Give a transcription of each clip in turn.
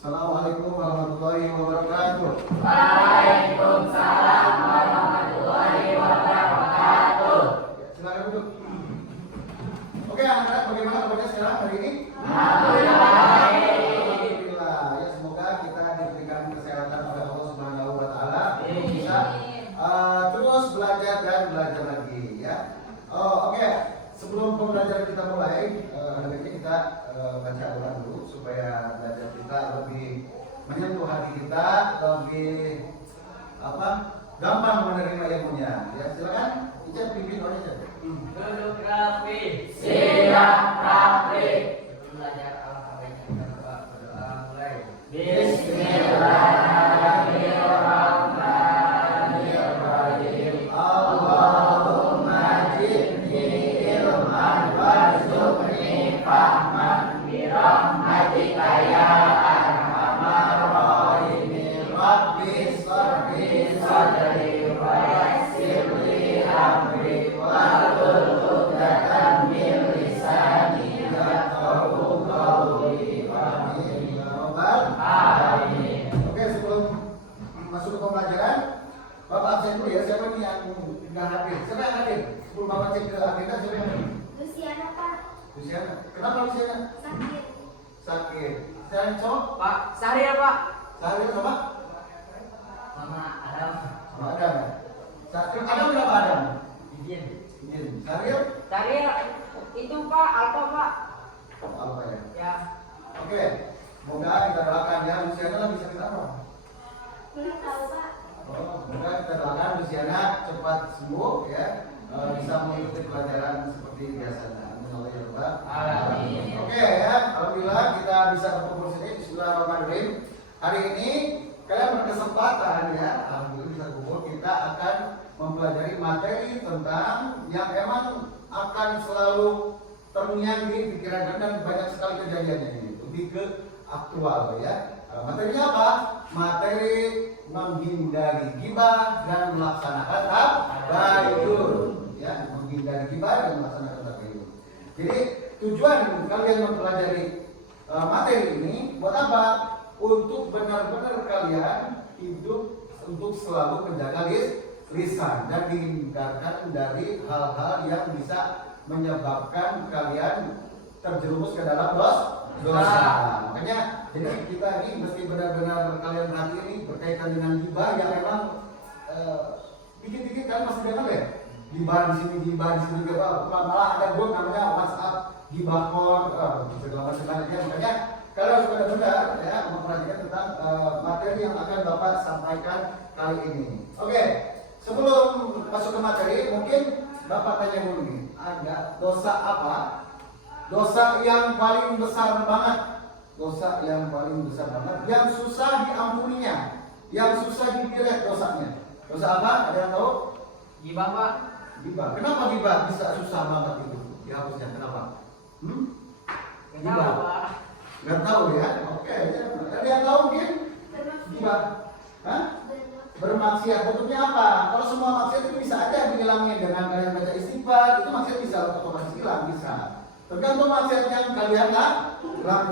Assalamualaikum warahmatullahi wabarakatuh. Waalaikumsalam warahmatullahi wabarakatuh. Silakan duduk. Oke, anak-anak, bagaimana kabarnya sekarang hari ini? Alhamdulillah. Ya, semoga kita diberikan kesehatan oleh Allah Subhanahu wa taala. Bisa terus belajar dan belajar lagi ya. Oke. Sebelum pembelajaran kita mulai, ada baiknya kita baca Al-Quran dulu supaya belajar kita lebih menyentuh hati kita, lebih gampang menerima ilmunya. Ya, silakan. Ijaz pimpin oleh Ijaz. Duduk rapi, siap rapi. Belajar alfabetnya kita berdoa mulai. Bismillahirrahmanirrahim. Allahumma jibni ilman warzuqni fahman birahmatika ya arhamar rahimin. Rabbi shrahli sadri wa yassir li amri wahlul 'uqdatam min lisani yafqahu qawli. Amin ya rabbal alamin. Oke, sebelum masuk ke pembelajaran, Bapak absen dulu ya. Siapa nih yang nggak hadir? Siapa yang hadir? Sebelum Bapak cek ke agenda, siapa yang hadir? Luciana, Pak. Luciana. Kenapa Luciana? Sakit. Sakit. Saya cowok? Pak, Sahrial Pak. Sahrial sama? Mama Adam. Sama Adam. Sakit. Adam berapa Adam? Izin. Izin. Sahrial? Sahrial itu Pak, Alfa Pak. Apa ya? Ya. Oke. Semoga kita doakan ya. Luciana lagi sakit apa? Belum tahu, Pak. Semoga kita doakan Luciana cepat sembuh ya. Bisa mengikuti pelajaran seperti biasanya. Amin. Oke ya, alhamdulillah kita bisa berkumpul sini. Bismillahirrahmanirrahim. Hari ini kalian berkesempatan ya, alhamdulillah bisa kumpul. Kita akan mempelajari materi tentang yang emang akan selalu terngiang di pikiran dan banyak sekali kejadiannya ini. Lebih ke aktual ya. Materinya apa? Materi menghindari ghibah dan melaksanakan tabayyun. Ya, menghindari ghibah dan melaksanakan tabayyun. Jadi tujuan kalian mempelajari materi ini buat apa? Untuk benar-benar kalian hidup untuk selalu menjaga lisan dan dihindarkan dari hal-hal yang bisa menyebabkan kalian terjerumus ke dalam dosa. Makanya jadi kita ini mesti benar-benar kalian hati ini berkaitan dengan ghibah yang memang dikit-dikit kan masih dengar ya. Ghibah di sini ghibah. Malah ada grup namanya WhatsApp ghibah segala macam-macamnya. Makanya kalian harus benar-benar ya memperhatikan tentang materi yang akan Bapak sampaikan kali ini. Oke, sebelum masuk ke materi, mungkin Bapak tanya dulu nih, ada dosa apa? Dosa yang paling besar banget, dosa yang paling besar banget, yang susah diampuninya, yang susah dipilet dosanya. Dosa apa? Ada yang tahu? Gibah Pak. Ghibah. Kenapa ghibah bisa susah banget itu dihapusnya? Kenapa? Kenapa Pak? Nggak tahu ya? Oke, ada yang tahu mungkin? Ghibah. Hah? Bermaksiat. Bentuknya apa? Kalau semua maksiat itu bisa aja dihilangin dengan kalian baca istighfar, itu maksiat bisa otomatis hilang, bisa. Tergantung maksiat yang kalian lakukan.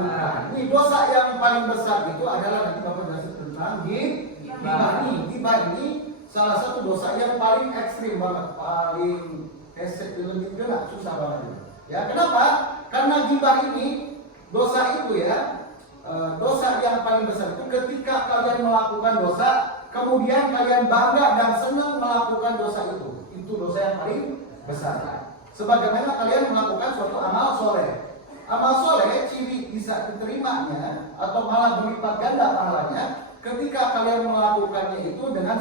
Ini dosa yang paling besar itu adalah nanti Bapak jelasin tentang ghibah ini. Ghibah ini salah satu dosa yang paling ekstrim banget, paling hesek, lebih gelap, susah banget. Ya, kenapa? Karena ghibah ini dosa itu ya, dosa yang paling besar itu ketika kalian melakukan dosa, kemudian kalian bangga dan senang melakukan dosa itu. Itu dosa yang paling besar. Sebagaimana kalian melakukan suatu amal soleh. Amal soleh ciri bisa diterimanya atau malah berlipat ganda pahalanya ketika kalian melakukannya itu dengan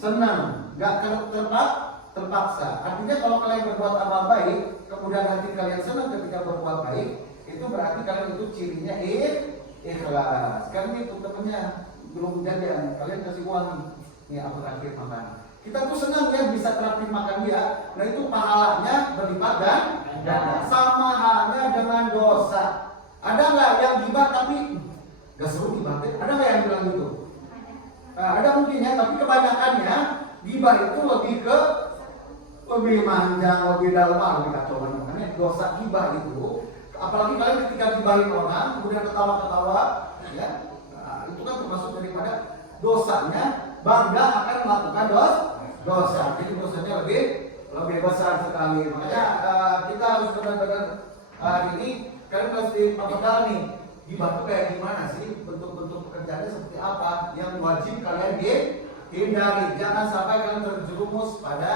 senang, nggak terpaksa. Artinya kalau kalian berbuat amal baik, kemudian nanti kalian senang ketika berbuat baik, itu berarti kalian itu cirinya ikhlas. Kan itu temennya belum jadian, kalian kasih uang nih aku traktir makan. Kita tuh senang ya bisa traktir makan dia. Nah itu pahalanya berlipat ganda. Sama halnya dengan dosa. Ada nggak yang ghibah tapi nggak seru ghibah? Ada nggak yang bilang gitu? Nah, ada mungkin ya, tapi kebanyakannya ghibah itu lebih panjang, lebih dalam, lebih kacau. Makanya dosa ghibah itu, apalagi kalian ketika gibahin orang, kemudian ketawa-ketawa, ya, kan termasuk daripada dosanya bangga akan melakukan dosa. Jadi dosanya lebih besar sekali. Makanya kita harus benar-benar ini kalian pasti mempelajari nih gibah itu kayak gimana sih, bentuk-bentuk pekerjaannya seperti apa yang wajib kalian hindari. Jangan sampai kalian terjerumus pada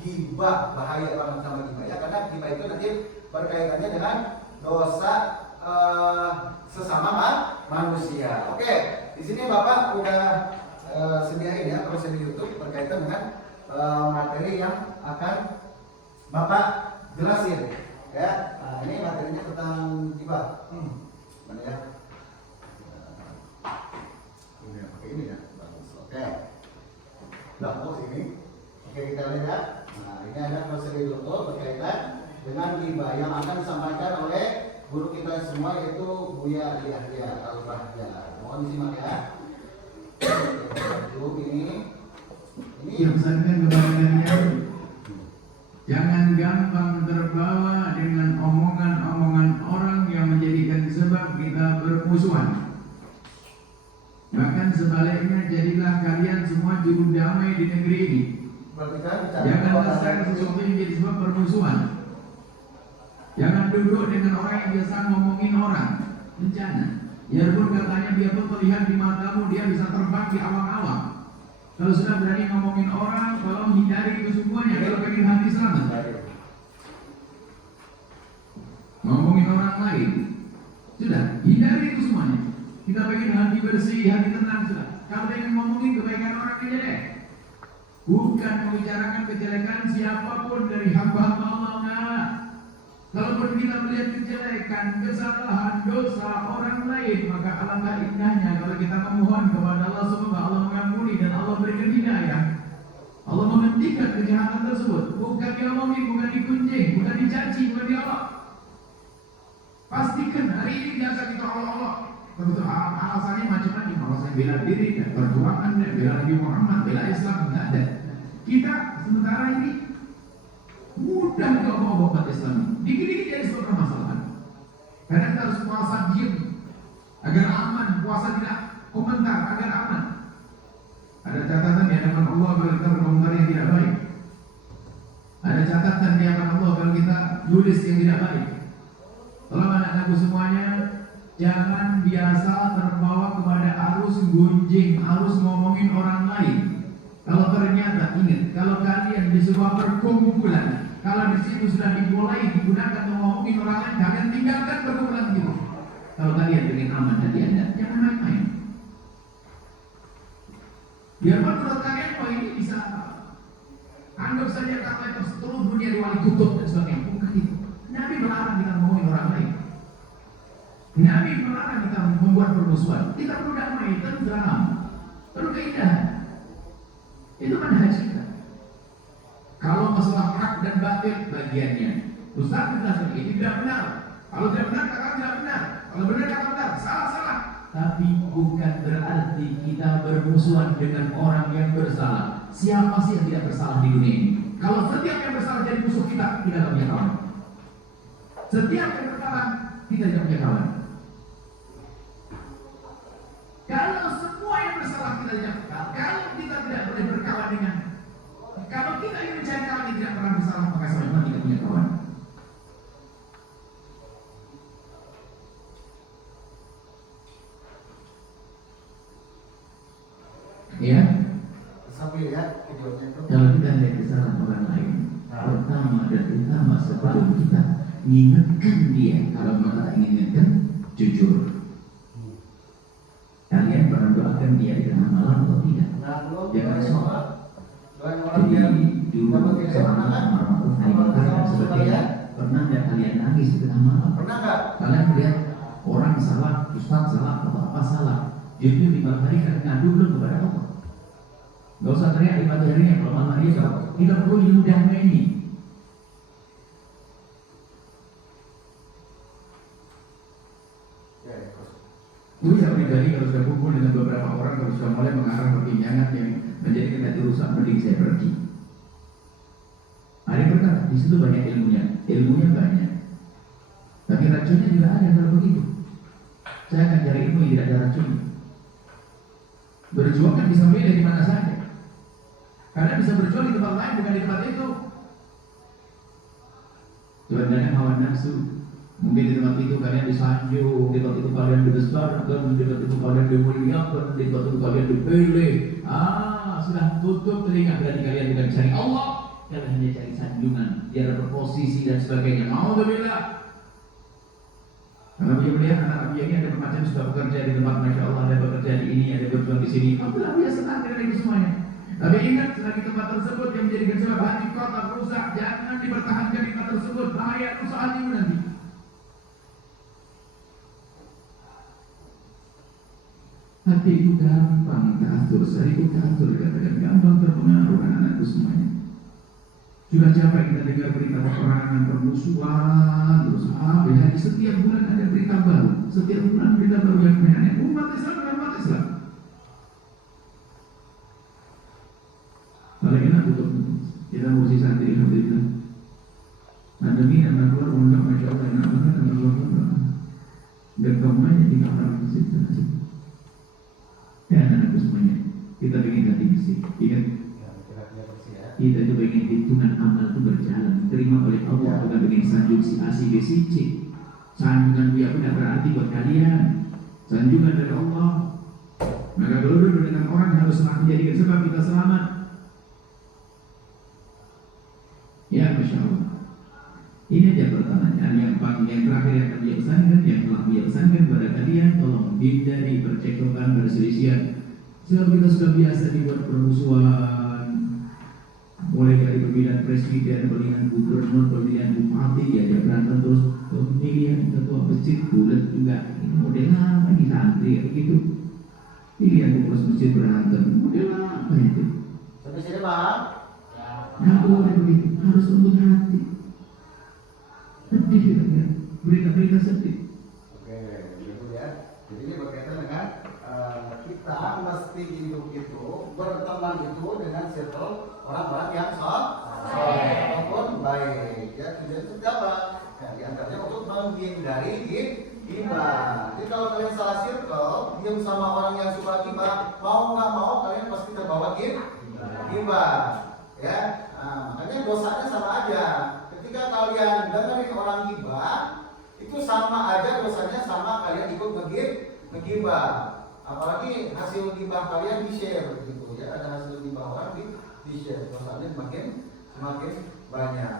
gibah, bahaya banget sama gibah ya, karena gibah itu nanti berkaitannya dengan dosa sesama manusia. Oke, di sini Bapak udah sediain ya proses di YouTube berkaitan dengan materi yang akan Bapak jelasin ya. Nah, ini materinya tentang gibah. Mana ya? Ini pakai ini ya. Bagus. Oke. Bagus ini. Oke, kita lihat. Nah, ini ada proses di YouTube berkaitan dengan gibah yang akan disampaikan oleh guru kita semua, yaitu Buya Yahya Al-Bahja. Mohon disimak ya. Ini Pesankan kepada kalian, jangan gampang terbawa dengan omongan-omongan orang yang menjadikan sebab kita bermusuhan. Bahkan sebaliknya, jadilah kalian semua juru damai di negeri ini. Jangan lestari sesuatu yang jadi sebab permusuhan. Jangan duduk dengan orang yang biasa ngomongin orang. Bencana. Ya pun katanya dia pun melihat di matamu, dia bisa terbang di awang-awang. Kalau sudah berani ngomongin orang, tolong hindari itu semuanya. Kalau pengen hati selamat, ngomongin orang lain, sudah hindari itu semuanya. Kita pengen hati bersih, hati tenang, sudah. Kalau pengen ngomongin kebaikan orang aja deh, bukan membicarakan kejelekan siapapun dari hamba Allah. Nah, kalaupun kita melihat kejelekan, kesalahan, dosa orang lain, maka alangkah indahnya kalau kita memohon kepada Allah, semoga Allah mengampuni dan Allah berikan hidayah. Allah menghentikan kejahatan tersebut. Bukan diomongin, bukan digunjing, bukan dicaci, bukan diolok. Pastikan hari ini biasa kita Allah. Tentu alasannya macam-macam. Alasan bela diri, perjuangan, bela Nabi Muhammad, bela Islam, tidak ada. Kita sementara ini mudah diomong umat Islam. Dikit-dikit jadi sebuah permasalahan. Karena kita harus puasa diam agar aman, puasa tidak komentar agar aman. Ada catatan di hadapan Allah kalau kita berkomentar yang tidak baik. Ada catatan di hadapan Allah kalau kita nulis yang tidak baik. Tolong anak-anakku semuanya, jangan biasa terbawa kepada arus gunjing, arus ngomongin orang lain. Kalau ternyata ingat, kalau kalian di sebuah perkumpulan, kalau di situ sudah dimulai digunakan ngomongin orang lain, kalian tinggalkan perkumpulan itu. Kalau kalian ingin aman hati Anda, jangan main-main. Biarpun menurut kalian bahwa ini bisa anggap saja kata itu seluruh dunia diwali kutub dan sebagainya. Bukan itu. Nabi melarang kita ngomongin orang lain. Nabi melarang kita membuat permusuhan. Kita perlu damai, tenteram, perlu keindahan. Itu manhaj kita. Kalau masalah hak dan batil bagiannya, Ustaz kita ini tidak benar. Kalau tidak benar, kata tidak benar. Kalau benar, kata benar. Salah. Tapi bukan berarti kita bermusuhan dengan orang yang bersalah. Siapa sih yang tidak bersalah di dunia ini? Kalau setiap yang bersalah jadi musuh kita, tidak punya kawan. Setiap yang bersalah, kita tidak punya kawan. Kalau semua yang bersalah kita tidak berkawan, kalau kita tidak boleh berkawan dengan, kalau kita ingin mencari kawan yang tidak pernah bersalah, maka sama tidak punya kawan. Ya, sambil ya videonya itu. kalau kita lihat kesalahan orang lain, pertama dan utama sebelum kita mengingatkan dia, kalau kita ingatkan jujur. Kalian pernah doakan dia di tengah malam atau tidak? Jangan soal. Jadi dulu seorang Muhammad dan sebagainya, pernah nggak kalian nangis di tengah malam? Pernah nggak? Kalian melihat orang salah, ustaz salah, atau apa salah, jujur di malam hari kalian ngadu belum kepada Allah? Gak usah teriak di pagi harinya, kalau malam hari kita perlu ilmu damai ini. Itu saya pribadi kalau sudah kumpul dengan beberapa orang, kalau sudah mulai mengarang perbincangan yang menjadi kita rusak, mending saya pergi. Ada berkata, di situ banyak ilmunya banyak. Tapi racunnya juga ada kalau begitu. Saya akan cari ilmu yang tidak ada racunnya. Berjuang kan bisa beda di mana saja. Karena bisa berjuang di tempat lain bukan di tempat itu. Kadang hawa nafsu. Mungkin di tempat itu kalian disanjung, di tempat itu kalian dibesarkan, di tempat itu kalian dimuliakan, di tempat itu kalian dipilih. Sudah tutup telinga, berarti kalian bukan cari Allah, kalian hanya cari sanjungan, biar berposisi dan sebagainya. Alhamdulillah. Kalau dia melihat anak dia ini ada macam sudah bekerja di tempat, Masya Allah, ada bekerja di ini, ada berjuang di sini. Alhamdulillah, dia senang dengan itu semuanya. Tapi ingat, selagi tempat tersebut yang menjadikan sebab hati kotor rusak, jangan dipertahankan di tempat tersebut. Bahaya rusak hatimu nanti. Hati itu gampang kasur, saya itu kasur, dikatakan gampang terpengaruh anak-anakku semuanya. Sudah capek kita dengar berita peperangan, permusuhan, terus ya, setiap bulan ada berita baru, setiap bulan berita baru yang aneh. Umat Islam dengan umat Islam. Paling enak untuk kita mesti santri, alhamdulillah. Pandemi yang keluar undang, Masya Allah, enak banget, alhamdulillah. Dan kamunya di kamar masjid. Ya anak-anakku semuanya, kita ingin hati bersih. Ingat, kita itu ingin hitungan amal itu berjalan, terima oleh Allah, bukan ingin sanjung si A, si B, si C. Sanjungan dia pun tidak berarti buat kalian. Sanjungan dari Allah. Maka dulu dengan orang yang harus menjadikan sebab kita selamat. Ya Masya Allah. Ini aja pertanyaan yang terakhir yang akan dia pesankan, yang telah dia pesankan kepada kalian, tolong hindari percekcokan, perselisihan. Sebab kita sudah biasa dibuat permusuhan, mulai dari pemilihan presiden, pemilihan gubernur, pemilihan bupati, ya berantem terus, pemilihan ketua masjid, bulat juga, model apa di santri, kayak gitu. Pilihan pengurus masjid berantem, model apa itu? Sampai sini Pak. Nah, boleh begitu, harus lembut hati. Sedih ya, berita-berita sedih. Oke, gitu ya. Jadi ini berkaitan dengan kita mesti hidup itu berteman itu dengan circle orang-orang yang soleh ataupun baik. Ya, tujuan itu apa? Ya, diantaranya untuk menghindari ghibah. Jadi kalau kalian salah circle, diam sama orang yang suka ghibah, mau nggak mau kalian pasti terbawa ghibah. Ya, makanya dosanya sama aja. Ketika kalian dengerin orang ghibah, itu sama aja dosanya sama kalian ikut ngeghibah. Apalagi hasil ghibah kalian di-share gitu ya, ada hasil ghibah orang di-share, dosanya semakin banyak.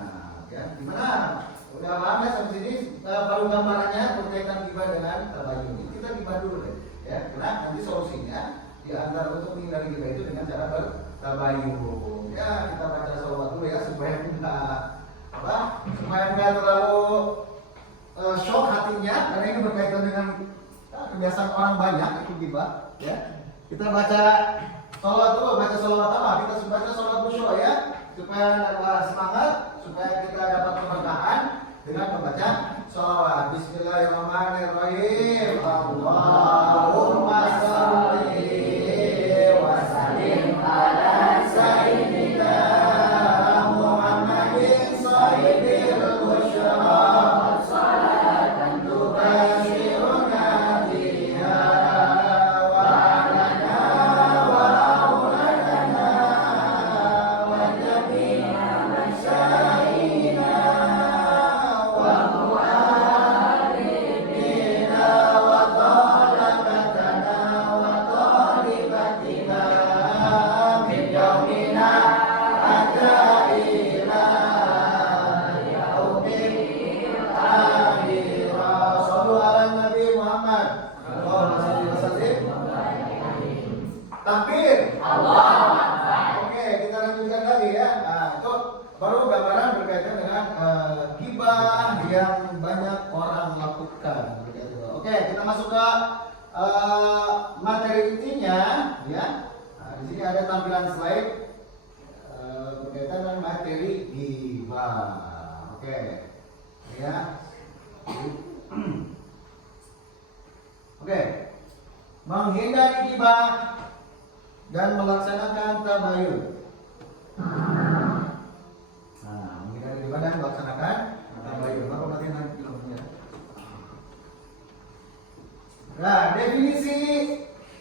Ya, gimana? Udah paham ya sampai sini? Baru gambarannya berkaitan ghibah dengan tabayun. Kita ghibah dulu deh. Ya, karena nanti solusinya di antara untuk menghindari ghibah itu dengan cara bertabayun. Ya, kita baca sholawat dulu ya supaya nggak terlalu shock hatinya, karena ini berkaitan dengan kebiasaan orang banyak itu ghibah. Ya, kita baca sholawat dulu, baca sholawat apa? Kita baca sholawat khusyuk ya, supaya semangat, supaya kita dapat keberkahan dengan membaca sholawat. Bismillahirrahmanirrahim. Allahumma sholli wa sallim ala sayyidina Muhammadin sayyidil busyra salatan tubashiruna biha wa lana wa auladana wa jami'a masyayina wa mu'allimina wa talabatana wa talibatina min yaumina hatta ila yaumil akhirah. Shallu ala Nabi Muhammad. Allahumma shalli wa sallim. Takbir. Oke, kita lanjutkan lagi ya. Nah, itu baru gambaran berkaitan dengan ghibah yang banyak orang lakukan. Oke, kita masuk ke materi intinya ya. Nah, di sini ada tampilan slide berkaitan dengan materi ghibah. Oke. Ya. Oke. Menghindari ghibah dan melaksanakan tabayun. Nah, menghindari ghibah dan melaksanakan tabayun. Baru nanti filmnya. Nah, definisi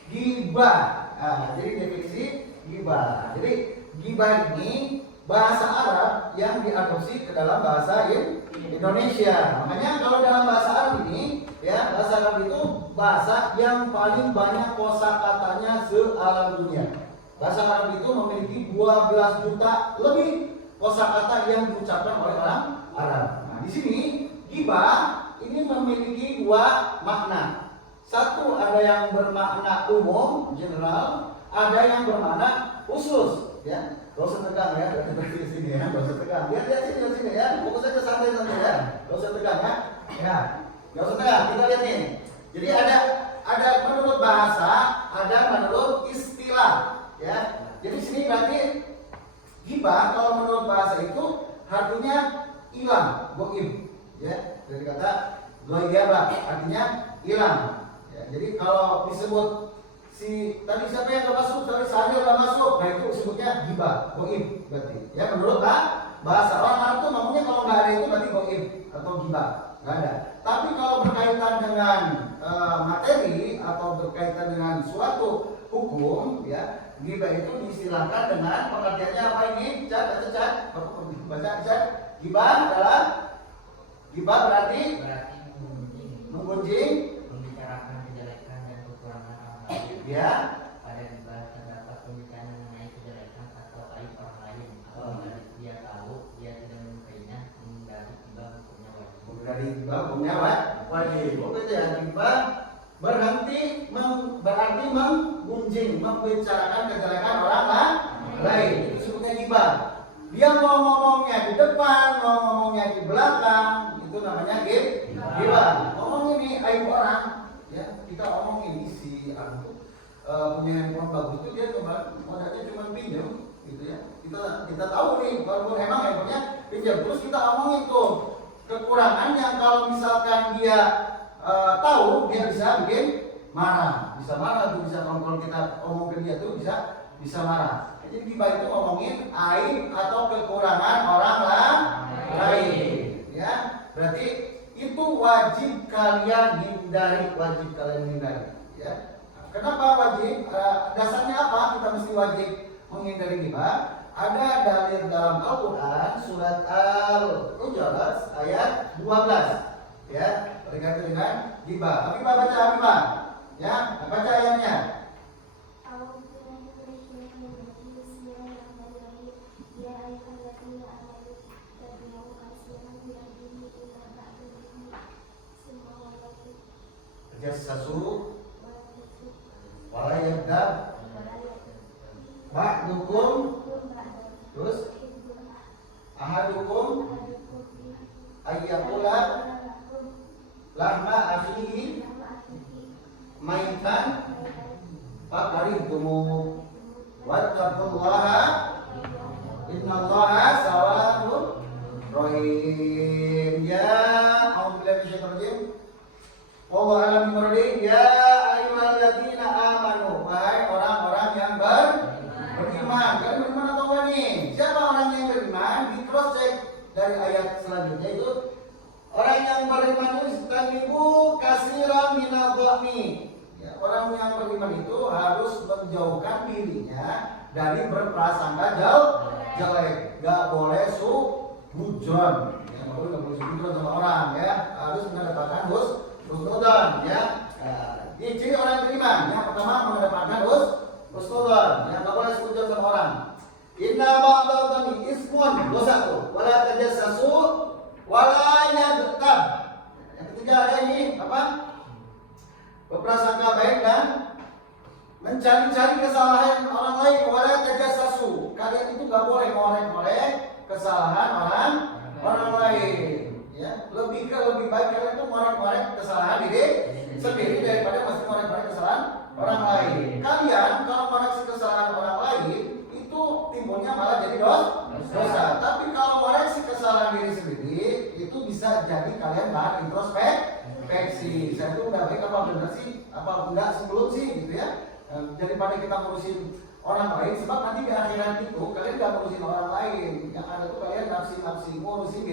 ghibah. Jadi definisi gibah. Jadi gibah ini bahasa Arab yang diadopsi ke dalam bahasa Indonesia. Makanya kalau dalam bahasa Arab ini, ya, bahasa Arab itu bahasa yang paling banyak kosakatanya se-alam dunia. Bahasa Arab itu memiliki 12 juta lebih kosakata yang diucapkan oleh orang Arab. Nah, di sini gibah ini memiliki dua makna. Satu, ada yang bermakna umum, general, ada yang bermakna khusus, ya. Gak usah tegang ya, dari sini ya, gak usah tegang. Lihat sini ya, fokus aja santai-santai ya, gak usah tegang ya. Ya, gak usah tegang. Kita lihat nih. Jadi ada menurut bahasa, ada menurut istilah, ya. Jadi sini berarti gibah kalau menurut bahasa itu artinya hilang, goib, ya. Dari kata goibah artinya hilang. Ya, jadi kalau disebut si tadi siapa yang gak masuk, tadi saya gak masuk, nah itu disebutnya gibah, goib berarti. Ya menurut bahasa orang Arab itu ngomongnya kalau nggak ada itu berarti goib atau gibah, nggak ada. Tapi kalau berkaitan dengan materi atau berkaitan dengan suatu hukum, ya gibah itu diistilahkan dengan pengertiannya apa ini? Cat, baca cat. Gibah adalah gibah berarti menggunjing, membicarakan kejelekan dan kekurangan orang lain. ya. Pada gibah terdapat pembicaraan mengenai kejelekan atau aib orang lain. Apabila dia tahu dia tidak menyukainya, menghindari gibah hukumnya wajib. Dari gibah hukumnya wajib. Oke ya, gibah berhenti berarti menggunjing, membicarakan kejelekan orang lain. Itu disebutnya gibah. Dia mau ngomongnya di depan, mau ngomongnya di belakang, itu namanya gibah. Ngomong ini aib orang, ya kita omongin si aku punya handphone bagus itu dia modalnya cuma pinjam, gitu ya. Kita tahu nih, walaupun emang handphonenya pinjam, terus kita omongin tuh kekurangannya. Kalau misalkan dia tahu, dia bisa bikin marah, tuh bisa kalau kita omong ke dia tuh bisa marah. Jadi gibah itu ngomongin aib atau kekurangan orang lain, ya. Berarti itu wajib kalian hindari, ya. Kenapa wajib? Dasarnya apa? Kita mesti wajib menghindari gibah. Ada dalil dalam Al-Quran surat Al-Hujurat ayat 12, ya, berkaitan dengan gibah. Habibah baca Habibah, ya, baca ayatnya. Jassasu wala yaghdab ba'dukum, terus ahadukum ayyakula lahma akhihi maitan fakarihtumu wattaqullaha innallaha sawa'un rahim. Ya, a'udzubillahi minasyaitonir rajim. Wallahu a'lam bishawab. Ya ayyuhalladzina amanu, wahai orang-orang yang beriman. Kalian beriman atau enggak nih? Siapa orang yang beriman? Di cross check dari ayat selanjutnya itu. Orang yang beriman itu istanibu katsiran minadh-dhanni. Ya, orang yang beriman itu harus menjauhkan dirinya dari berprasangka jelek. Enggak boleh suudzon. Ya, enggak boleh suudzon sama orang, ya. Harus mengedepankan husnudzon, ya. Ini ciri orang yang beriman. Yang pertama mengedepankan husnudzon, yang enggak boleh suudzon sama orang. Inna ba'dadh-dhanni ismun, dosa tuh. Wala tajassasu wala yaghtab. Yang ketiga ada ini apa? Berprasangka baik dan mencari-cari kesalahan orang lain. Wala tajassasu. Kalian itu enggak boleh ngorek-ngorek kesalahan orang lain. Ya, lebih baik kalian itu ngorek-ngorek kesalahan diri sendiri daripada mesti ngorek-ngorek kesalahan orang lain. Kalian kalau ngoreksi kesalahan orang lain itu timbulnya malah jadi dosa. Tapi kalau ngoreksi kesalahan diri sendiri itu bisa jadi kalian bahan introspeksi. Saya itu udah baik apa benar sih, apa enggak sebelum sih, gitu ya. Daripada kita ngurusin orang lain, sebab nanti di akhirat itu kalian nggak ngurusin orang lain, yang ada tuh kalian nafsi ngurusin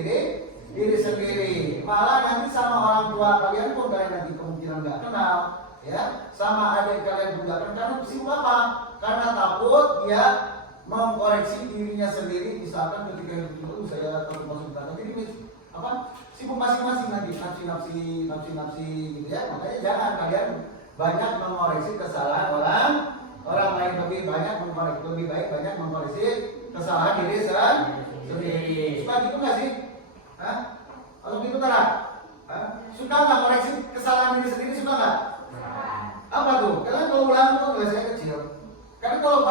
diri sendiri. Malah nanti sama orang tua kalian pun kalian nanti kemungkinan nggak kenal, ya sama adik kalian gunakan karena sibuk apa? Karena takut dia mengkoreksi dirinya sendiri, misalkan ketika itu saya masuk tanah jadi apa sibuk masing-masing nanti nafsi gitu ya. Makanya jangan kalian banyak mengoreksi kesalahan orang lain, lebih baik banyak mengoreksi kesalahan diri sendiri. Suka gitu nggak sih? Hah? Atau gitu nggak? Suka nggak koreksi kesalahan diri sendiri? Suka nggak? Apa tuh? Kalian kalau ulangan tuh nilainya kecil. Karena kalau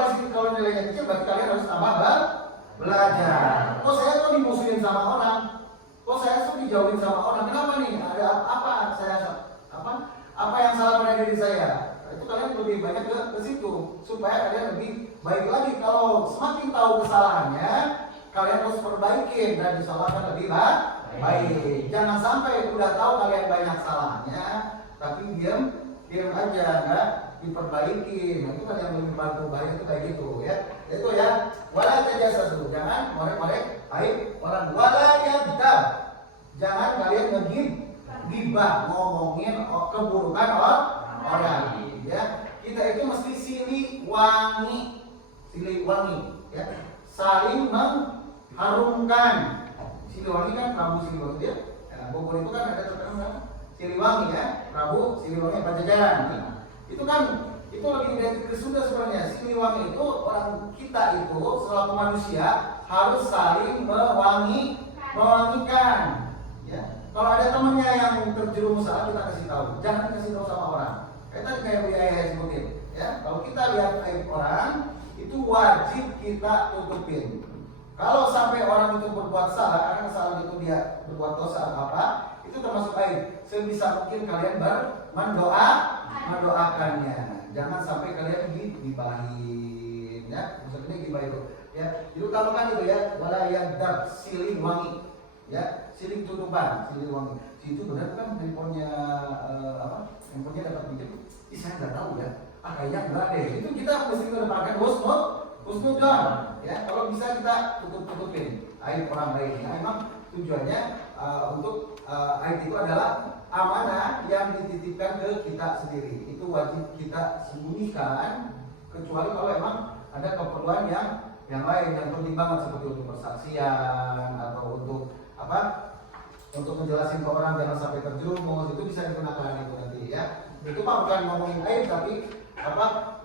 nilainya kecil berarti kalian harus tambah belajar. Kok saya tuh dimusuhin sama orang? Kok saya tuh dijauhin sama orang? Kenapa nih? Ada apa? Apa yang salah pada diri saya? Itu kalian lebih banyak ke situ supaya kalian lebih baik lagi. Kalau semakin tahu kesalahannya, kalian harus perbaiki dan disalahkan lebih baik. Jangan sampai udah tahu kalian banyak salahnya, tapi diam aja, nggak diperbaiki. Nah, itu kan yang lebih bahaya itu kayak gitu ya. Itu ya, wala tajassasu, jangan ngorek-ngorek aib orang. Wala yaghdab, jangan kalian ngegibah, ngomongin keburukan orang. Ya, kita itu mesti silih wangi ya, saling mengharumkan. Siliwangi kan Prabu Siliwangi ya. Bogor itu kan ada terkenal kan? Siliwangi ya, Prabu Siliwangi Pajajaran. Itu kan itu lebih identik ke Sunda sebenarnya. Siliwangi itu orang kita itu selaku manusia harus saling mewangikan. Ya. Kalau ada temannya yang terjerumus salah kita kasih tahu, jangan kasih tahu sama orang. Kayak Bu Yaya sebutin. Ya, kalau kita lihat aib orang itu wajib kita tutupin. Kalau sampai orang itu berbuat salah, karena kesalahan itu dia berbuat dosa atau apa, itu termasuk aib. Sebisa mungkin kalian mendoakannya. Jangan sampai kalian gibahin, ya. Maksudnya gibah itu, ya. Diutamakan itu ya, wala yaghdab, silih wangi, ya. Silih tutupan, silih wangi. Itu benar kan handphonenya handphonenya dapat pinjam? Saya nggak tahu ya. Kayaknya enggak deh. Itu kita mesti mengedepankan husnudon, ya. Kalau bisa kita tutupin aib orang lain. Nah, memang tujuannya untuk aib itu adalah amanah yang dititipkan ke kita sendiri. Itu wajib kita sembunyikan, kecuali kalau emang ada keperluan yang lain yang penting banget seperti untuk persaksian atau untuk untuk menjelaskan ke orang jangan sampai terjerumus, itu bisa digunakan itu nanti ya. Itu mah bukan ngomongin aib tapi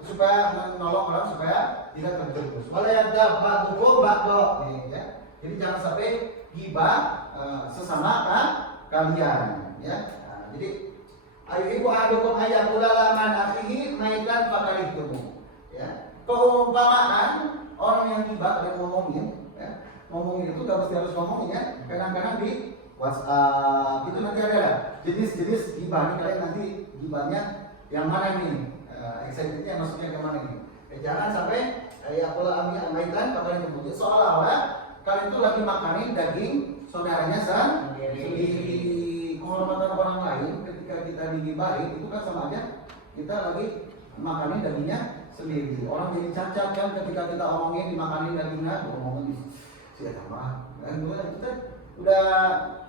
supaya menolong orang supaya tidak terjerumus. Wala yaghdab ba'dukum ba'da, ya. Jadi jangan sampai gibah sesama kalian, ya. Nah, jadi ayyuhu ahadukum ayaqula laman akhihi maitan fakarihtumu. Ya. Perumpamaan orang yang gibah dan ngomongin, ya. Ngomongin itu harus ngomongin ya. Kadang-kadang di WhatsApp itu nanti ada jenis-jenis gibah nih, kalian nanti gibahnya yang mana nih? Excitednya maksudnya ke mana nih? Jangan sampai kayak pola amaitan kalian kemudian seolah-olah kalian itu lagi makanin daging saudaranya sendiri. Penghormatan orang lain ketika kita digibahin itu kan sama aja kita lagi makanin dagingnya sendiri. Orang jadi cacat kan ketika kita omongin dimakanin dagingnya, ngomongin siapa dan kita udah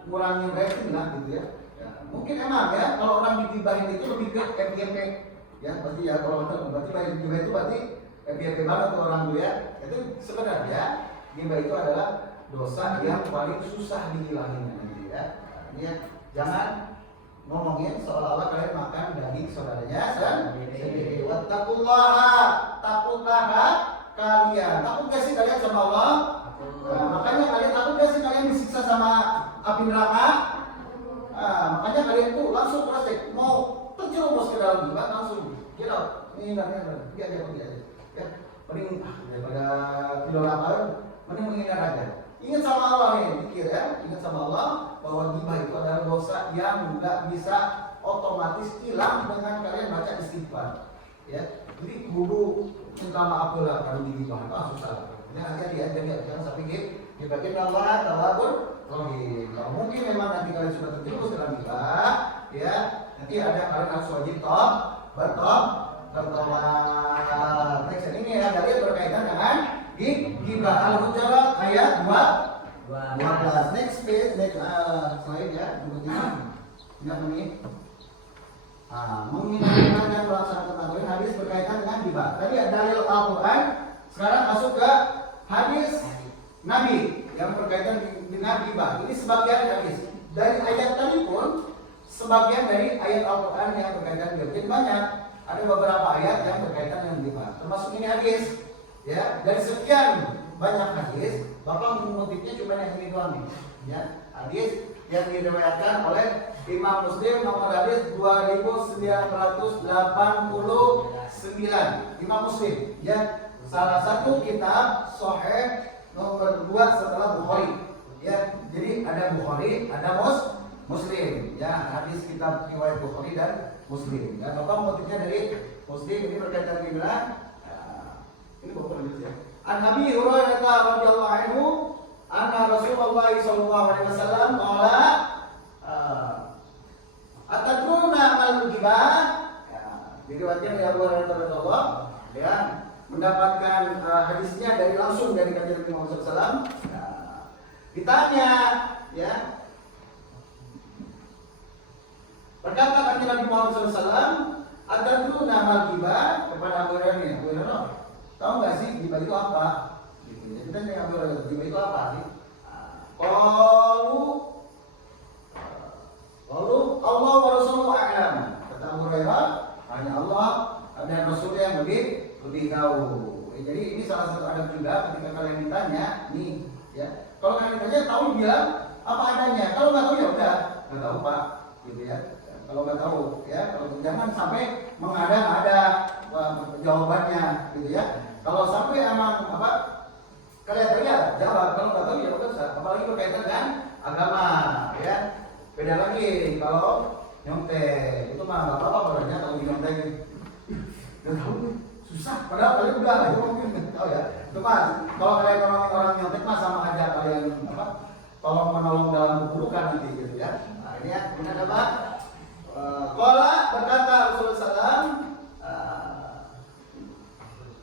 ngurangin rating lah gitu ya. Mungkin emang ya kalau orang digibahin itu lebih ke FYP ya, pasti ya kalau berarti baik gibah itu berarti FYP banget tuh orang tuh ya. Itu sebenarnya gibah itu adalah dosa yang paling susah dihilangin gitu ya. Ya jangan ngomongin seolah-olah kalian makan daging saudaranya sendiri. Wattaqullaha, takutlah kalian. Takut gak sih kalian sama Allah? Nah, makanya kalian takut gak sih kalian disiksa sama api neraka? Makanya kalian tuh langsung praktek mau terjerumus ke dalam gibah langsung get out. Ini pergi aja ya. Mending daripada video lapar mending menghindar aja. Ingat sama Allah nih, pikir ya. Ingat sama Allah bahwa gibah itu adalah dosa yang nggak bisa otomatis hilang dengan kalian baca istighfar. Ya, jadi kudu minta maaf dulu kalau digibah. Susah. Ini hati-hati ya, jangan sampai dibagian Allah tawabur rohim. Kalau mungkin memang nanti kalian sudah terjerumus dalam gibah, ya nanti ada kalian harus wajib bertobat. Teks ini ya dari berkaitan dengan gibah. Al-Hujurat ayat 12. Next page, next slide ya. Berikutnya 3 menit. Menghina dan melaksanakan aturan hadis berkaitan dengan ghibah. Tadi ada dalil Al-Quran, sekarang masuk ke hadis Nabi yang berkaitan dengan ghibah. Ini sebagian hadis. Dari ayat tadi pun sebagian dari ayat Al-Quran yang berkaitan dengan ghibah. Jadi banyak, ada beberapa ayat yang berkaitan dengan ghibah. Termasuk ini hadis. Ya, dari sekian banyak hadis, Bapak mengutipnya cuma yang ini doang nih. Ya, hadis yang diriwayatkan oleh Imam Muslim nomor hadis 2989. Imam Muslim, ya, salah satu kitab Sahih nomor 2 setelah Bukhari. Ya, jadi ada Bukhari, ada Muslim. Ya, hadis kitab riwayat Bukhari dan Muslim. Ya, Bapak mengutipnya dari Muslim, ini berkaitan dengan ini Bapak lanjut ya. An Nabi Hurairah radhiyallahu anhu, anna Rasulullah sallallahu alaihi wasallam qala atadruna mal ghibah. Ya, diriwayatkan dari Abu Hurairah radhiyallahu ya, mendapatkan hadisnya langsung dari kanjeng Nabi Muhammad SAW. Ditanya, ya, berkata kanjeng Nabi Muhammad SAW, atadruna mal ghibah, kepada Abu Hurairah. Abu Hurairah, tahu nggak sih ghibah itu apa? Gitu. Jadi kita tanya Abu Hurairah, ghibah itu apa sih? Lalu Allah wa Rasuluhu a'lam. Kata Abu Hurairah, hanya Allah dan Rasulnya yang lebih tahu. Jadi ini salah satu adab juga ketika kalian ditanya, nih, ya. Kalau kalian ditanya tahu bilang apa adanya. Kalau nggak tahu ya udah nggak tahu Pak, gitu ya. Kalau nggak tahu, ya. Kalau jangan sampai mengada-ada jawabannya, gitu ya. Kalau sampai emang apa kalian tanya jawab, kalau nggak tahu ya udah. Apalagi berkaitan dengan agama, ya. Beda lagi kalau nyontek, itu mah nggak apa-apa orangnya tahu nyontek. Nggak tahu, susah. Padahal kalian udah lah, itu mungkin nggak tahu ya. Itu mah kalau kalian orang nyontek mah sama aja kalian apa? Tolong menolong dalam keburukan nanti, gitu ya. Nah ini ya, benar apa? Qala berkata Rasulullah SAW,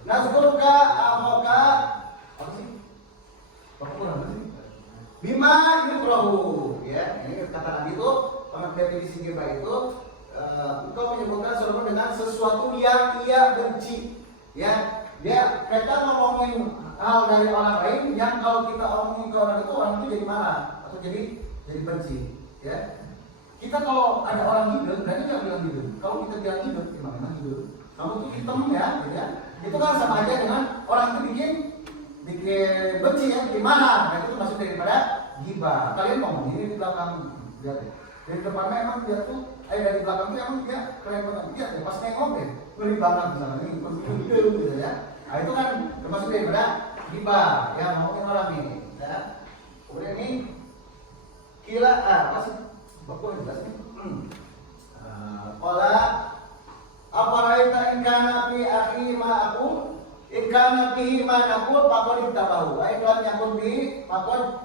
nazkuruka amoka apa sih? Apa sih? Bima yukrahu, ya. Ini kata Nabi itu, definisi ghibah itu, engkau menyebutkan sesuatu dengan sesuatu yang ia benci, ya. Kita ngomongin hal dari orang lain yang kalau kita omongin ke orang itu jadi marah atau jadi benci, ya. Kita kalau ada orang hidup, berarti nggak bilang hidup. Kalau kita bilang hidup, gimana hidup? Kamu tuh hitam ya, gitu ya. Itu kan sama aja dengan orang itu bikin benci ya, bikin marah. Nah, itu masuk daripada ghibah. Kalian ngomong ini di belakang, lihat ya. Dari depannya emang dia tuh, dari belakang tuh emang dia keren banget. Lihat ya, pas nengok deh, beri banget misalnya ini, hidup gitu ya. Nah itu kan termasuk daripada ghibah, ya ngomongin orang ini. Ya. Kemudian ini kila apa sih? Bapak jelas nih. Qala aparaita in kana fi akhi ma aqul in kana fihi ma naqul faqad tabahu wa in lam yakun bi faqad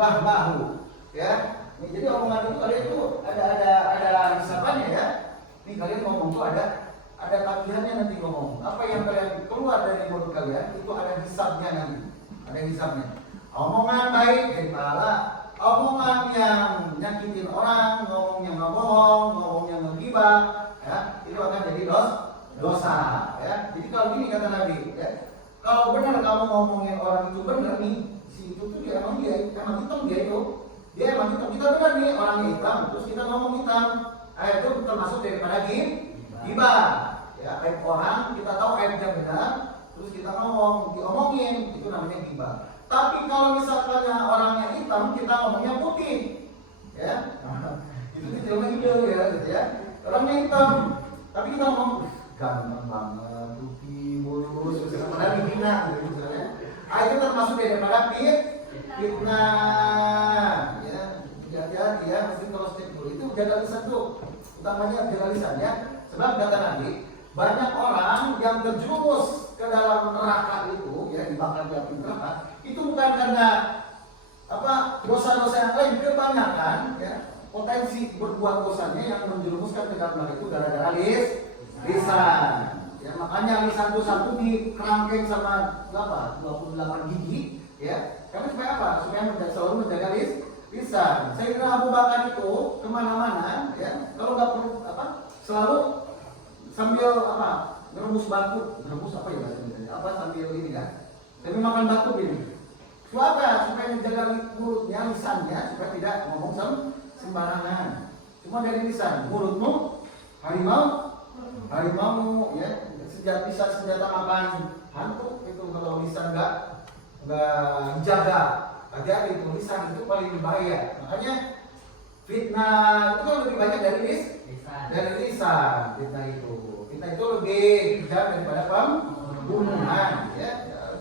bahbahu, ya. Ini jadi omongan itu kalian itu ada hisabannya ya. Nih kalian ngomong tuh ada tagihannya nanti ngomong. Apa yang kalian keluar dari mulut kalian itu ada hisabnya nanti. Ada hisabnya. Omongan baik dari pahala, omongan yang nyakitin orang, ngomong yang nggak bohong, ngomong yang ngeghibah, ya, itu akan jadi dosa, ya. Jadi kalau gini kata Nabi, ya, kalau benar kamu ngomongin orang itu benar nih, si itu tuh dia emang hitam dia itu, dia emang hitam. Kita benar nih orangnya hitam, terus kita ngomong hitam, itu termasuk daripada ghibah, ya. Aib orang kita tahu aibnya benar, terus kita diomongin, itu namanya ghibah. Tapi kalau misalkan orangnya hitam, kita ngomongnya putih, ya. Itu namanya hijau ya, gitu ya. Orangnya hitam, tapi kita ngomong ganteng banget, putih, mulus, padahal dihina, gitu misalnya. Itu termasuk daripada fitnah, ya. Hati-hati ya, mesti kalau step dulu itu jaga lisan tuh, utamanya jaga lisan ya. Sebab kata Nabi, banyak orang yang terjerumus ke dalam neraka itu, ya, dibakar di api neraka, itu bukan karena dosa-dosa yang lain, kebanyakan ya potensi berbuat dosanya yang menjerumuskan ke dalam neraka itu gara-gara lisan. Ya, makanya lisan itu satu dikerangkeng sama 28 gigi, ya. Karena supaya apa? Supaya selalu menjaga lisan. lisan. Sayyidina Abu Bakar itu kemana-mana, ya, kalau nggak perlu selalu sambil ngerebus batu, ngerebus apa ya bahasa Indonesia? Sambil ini kan, sambil makan batu ini. Supaya menjaga mulutnya, lisannya supaya tidak ngomong sembarangan. Cuma dari lisan, mulutmu harimau, ya, senjata makan hantu itu kalau lisan nggak dijaga. Hati-hati itu lisan itu paling berbahaya. Makanya fitnah itu kan lebih banyak dari lisan. Fitnah itu lebih kejam daripada pembunuhan. Ya,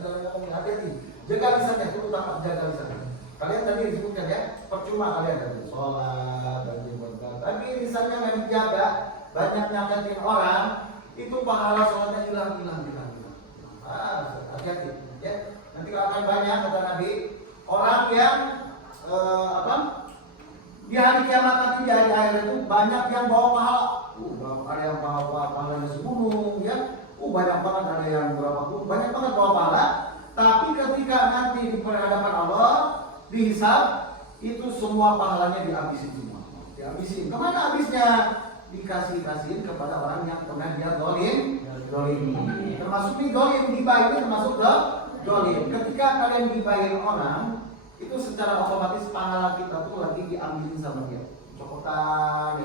jangan ngomong hati-hati. Jaga lisannya, itu utama jaga lisannya. Kalian tadi disebutkan ya, percuma kalian tadi sholat dan ibadah. Tapi lisannya nggak dijaga, banyak nyakitin orang, itu pahala sholatnya hilang. Hati-hati. Ya, nanti akan banyak kata Nabi. Orang yang di hari kiamat nanti di hari akhir itu banyak yang bawa pahala. Ada yang bawa pahalanya segunung, ya. Banyak banget, ada yang berapa puluh, banyak banget bawa pahala. Tapi ketika nanti di hadapan Allah dihisab, itu semua pahalanya dihabisin semua. Dihabisin. Kemana habisnya? Dikasih-kasihin kepada orang yang pernah dia dolim. Termasuk nih dolim, gibah ini termasuk dolim. Ketika kalian gibahin orang, itu secara otomatis pahala kita tuh lagi diambilin sama dia. Cokotan,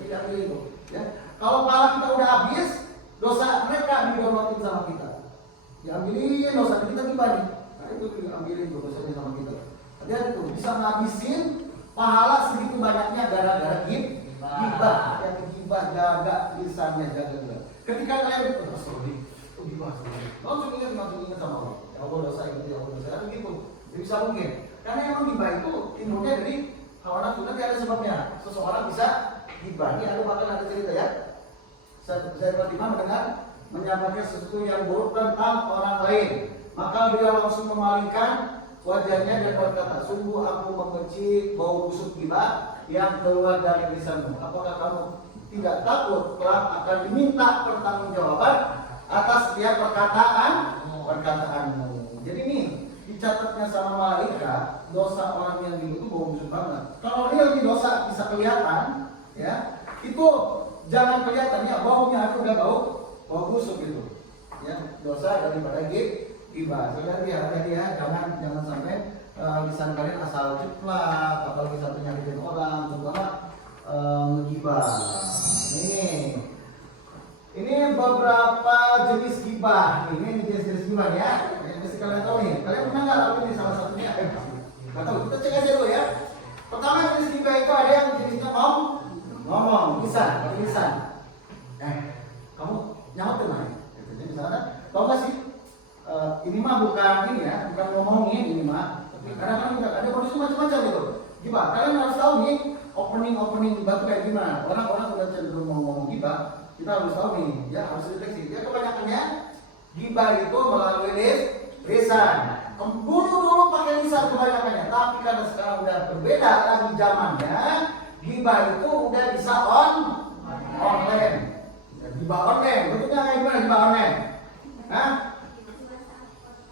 tidak itu. Ya. Kalau pahala kita udah habis, dosa mereka didownloadin sama kita. Diambilin dosa kita gibah nih. Nah itu diambilin dosanya sama kita. Hati-hati tuh, bisa ngabisin pahala segitu banyaknya gara-gara gibah. Yang gibah jaga lisannya, jaga. Ketika kalian gibah, langsung ingat sama Allah. Ya Allah dosa itu, ya Allah dosa itu gitu. Jadi bisa mungkin. Karena emang gibah itu timbulnya dari hawa nafsu. Nanti ada sebabnya. Seseorang bisa gibah. Ini ada cerita ya. Saya Fatimah mendengar menyampaikan sesuatu yang buruk tentang orang lain. Maka beliau langsung memalingkan wajahnya dan berkata, sungguh aku membenci bau busuk gibah yang keluar dari lisanmu. Apakah kamu tidak takut kelak akan diminta pertanggungjawaban atas setiap perkataanmu? Jadi ini dicatatnya sama malaikat, dosa orang yang gitu itu bau busuk banget. Kalau real di dosa bisa kelihatan, ya itu jangan kelihatan ya baunya aku udah bau busuk itu. Ya dosa daripada gibah. Jadi hati-hati ya, jangan sampai lisan kalian asal ceplak, apalagi satu nyakitin orang, terutama ngegibah. Ini beberapa jenis gibah. Ini jenis-jenis gibah ya. Yang mesti kalian tahu nih. Kalian pernah nggak tahu ini salah satunya? Nggak tahu. Kita cek aja dulu ya. Pertama jenis gibah itu ada yang jenisnya ngomong, lisan. Kamu nyautin lah. Jadi misalnya, tahu nggak sih? Ini mah bukan ini ya, bukan ngomongin ini mah. Tapi kadang-kadang ada kondisi macam-macam gitu. Gibah. Kalian harus tahu nih opening gibah itu kayak gimana. Orang-orang udah cenderung ngomong gibah. Kita harus tahu nih, ya harus deteksi. Ya kebanyakannya gibah itu melalui lisan. Dulu pakai lisan kebanyakannya, tapi karena sekarang udah berbeda lagi zamannya, gibah itu udah bisa online. Gibah online, bentuknya kayak gimana gibah online? Hah?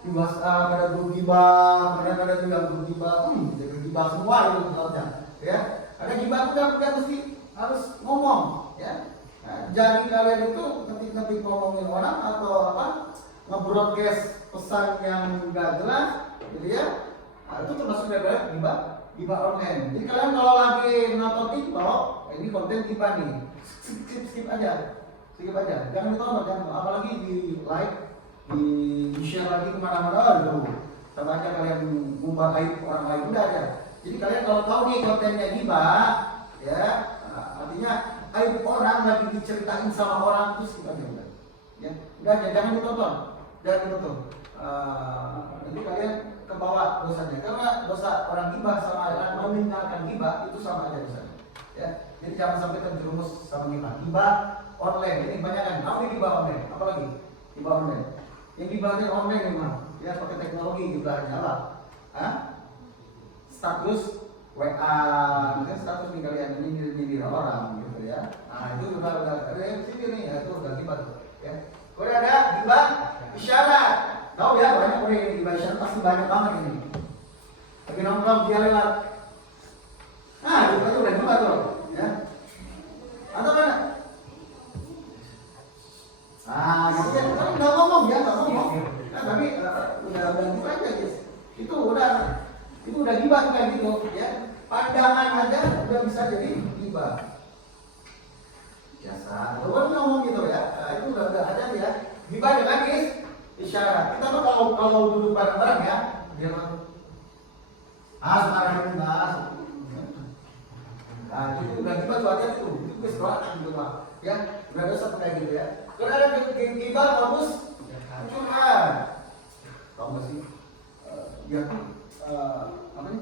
Di WhatsApp ada grup gibah, kadang ada juga grup gibah, jadi gibah semua itu misalnya. Ya, ada gibah itu kan mesti harus ngomong, ya. Nah, jadi kalian itu ketika ngomongin orang atau nge-broadcast pesan yang enggak jelas, gitu ya. Nah, itu termasuk daripada gibah online. Jadi kalian kalau lagi nonton TikTok, ini konten gibah nih, skip aja, jangan ditonton, apalagi di like, di share lagi kemana-mana, sama aja kalian ngumbar aib orang lain udah aja. Jadi kalian kalau tahu nih kontennya gibah, ya, artinya aib orang lagi diceritain sama orang terus kita aja udah. Ya, udah aja jangan ditonton. Nanti kalian kebawa dosanya. Karena dosa orang gibah sama orang meninggalkan gibah itu sama aja dosanya. Ya, jadi jangan sampai terjerumus sama gibah. Gibah online ini banyak kan. Apa gibah online? Apalagi gibah online. Yang gibahnya online memang. Ya pakai teknologi gibahnya lah. Status WA, misalnya status nih kalian nyindir orang gitu ya. Nah itu udah ada yang sini nih, ya, itu udah gibah tuh. Ya. Kalau ada gibah isyarat, tahu ya banyak orang yang gibah isyarat pasti banyak banget ini. Lagi nongkrong dia lewat Ah, gitu ya. Tapi nggak ngomong ya, nggak ngomong. Nah, tapi udah gitu aja guys. Itu udah gibah kayak gitu ya. Pandangan aja udah bisa jadi gibah. Biasa. Kalau ngomong gitu ya, itu udah ada ya. Gibah dengan isyarat. Kita tuh kalau duduk bareng-bareng ya, dia sekarang ini bahas. Nah, itu udah gibah tuh aja itu keseruan gitu Pak. Ya, udah ada satu kayak gitu ya. Kalau ada gibah bagus, curhat. Tahu nggak sih? Dia tuh apa nih?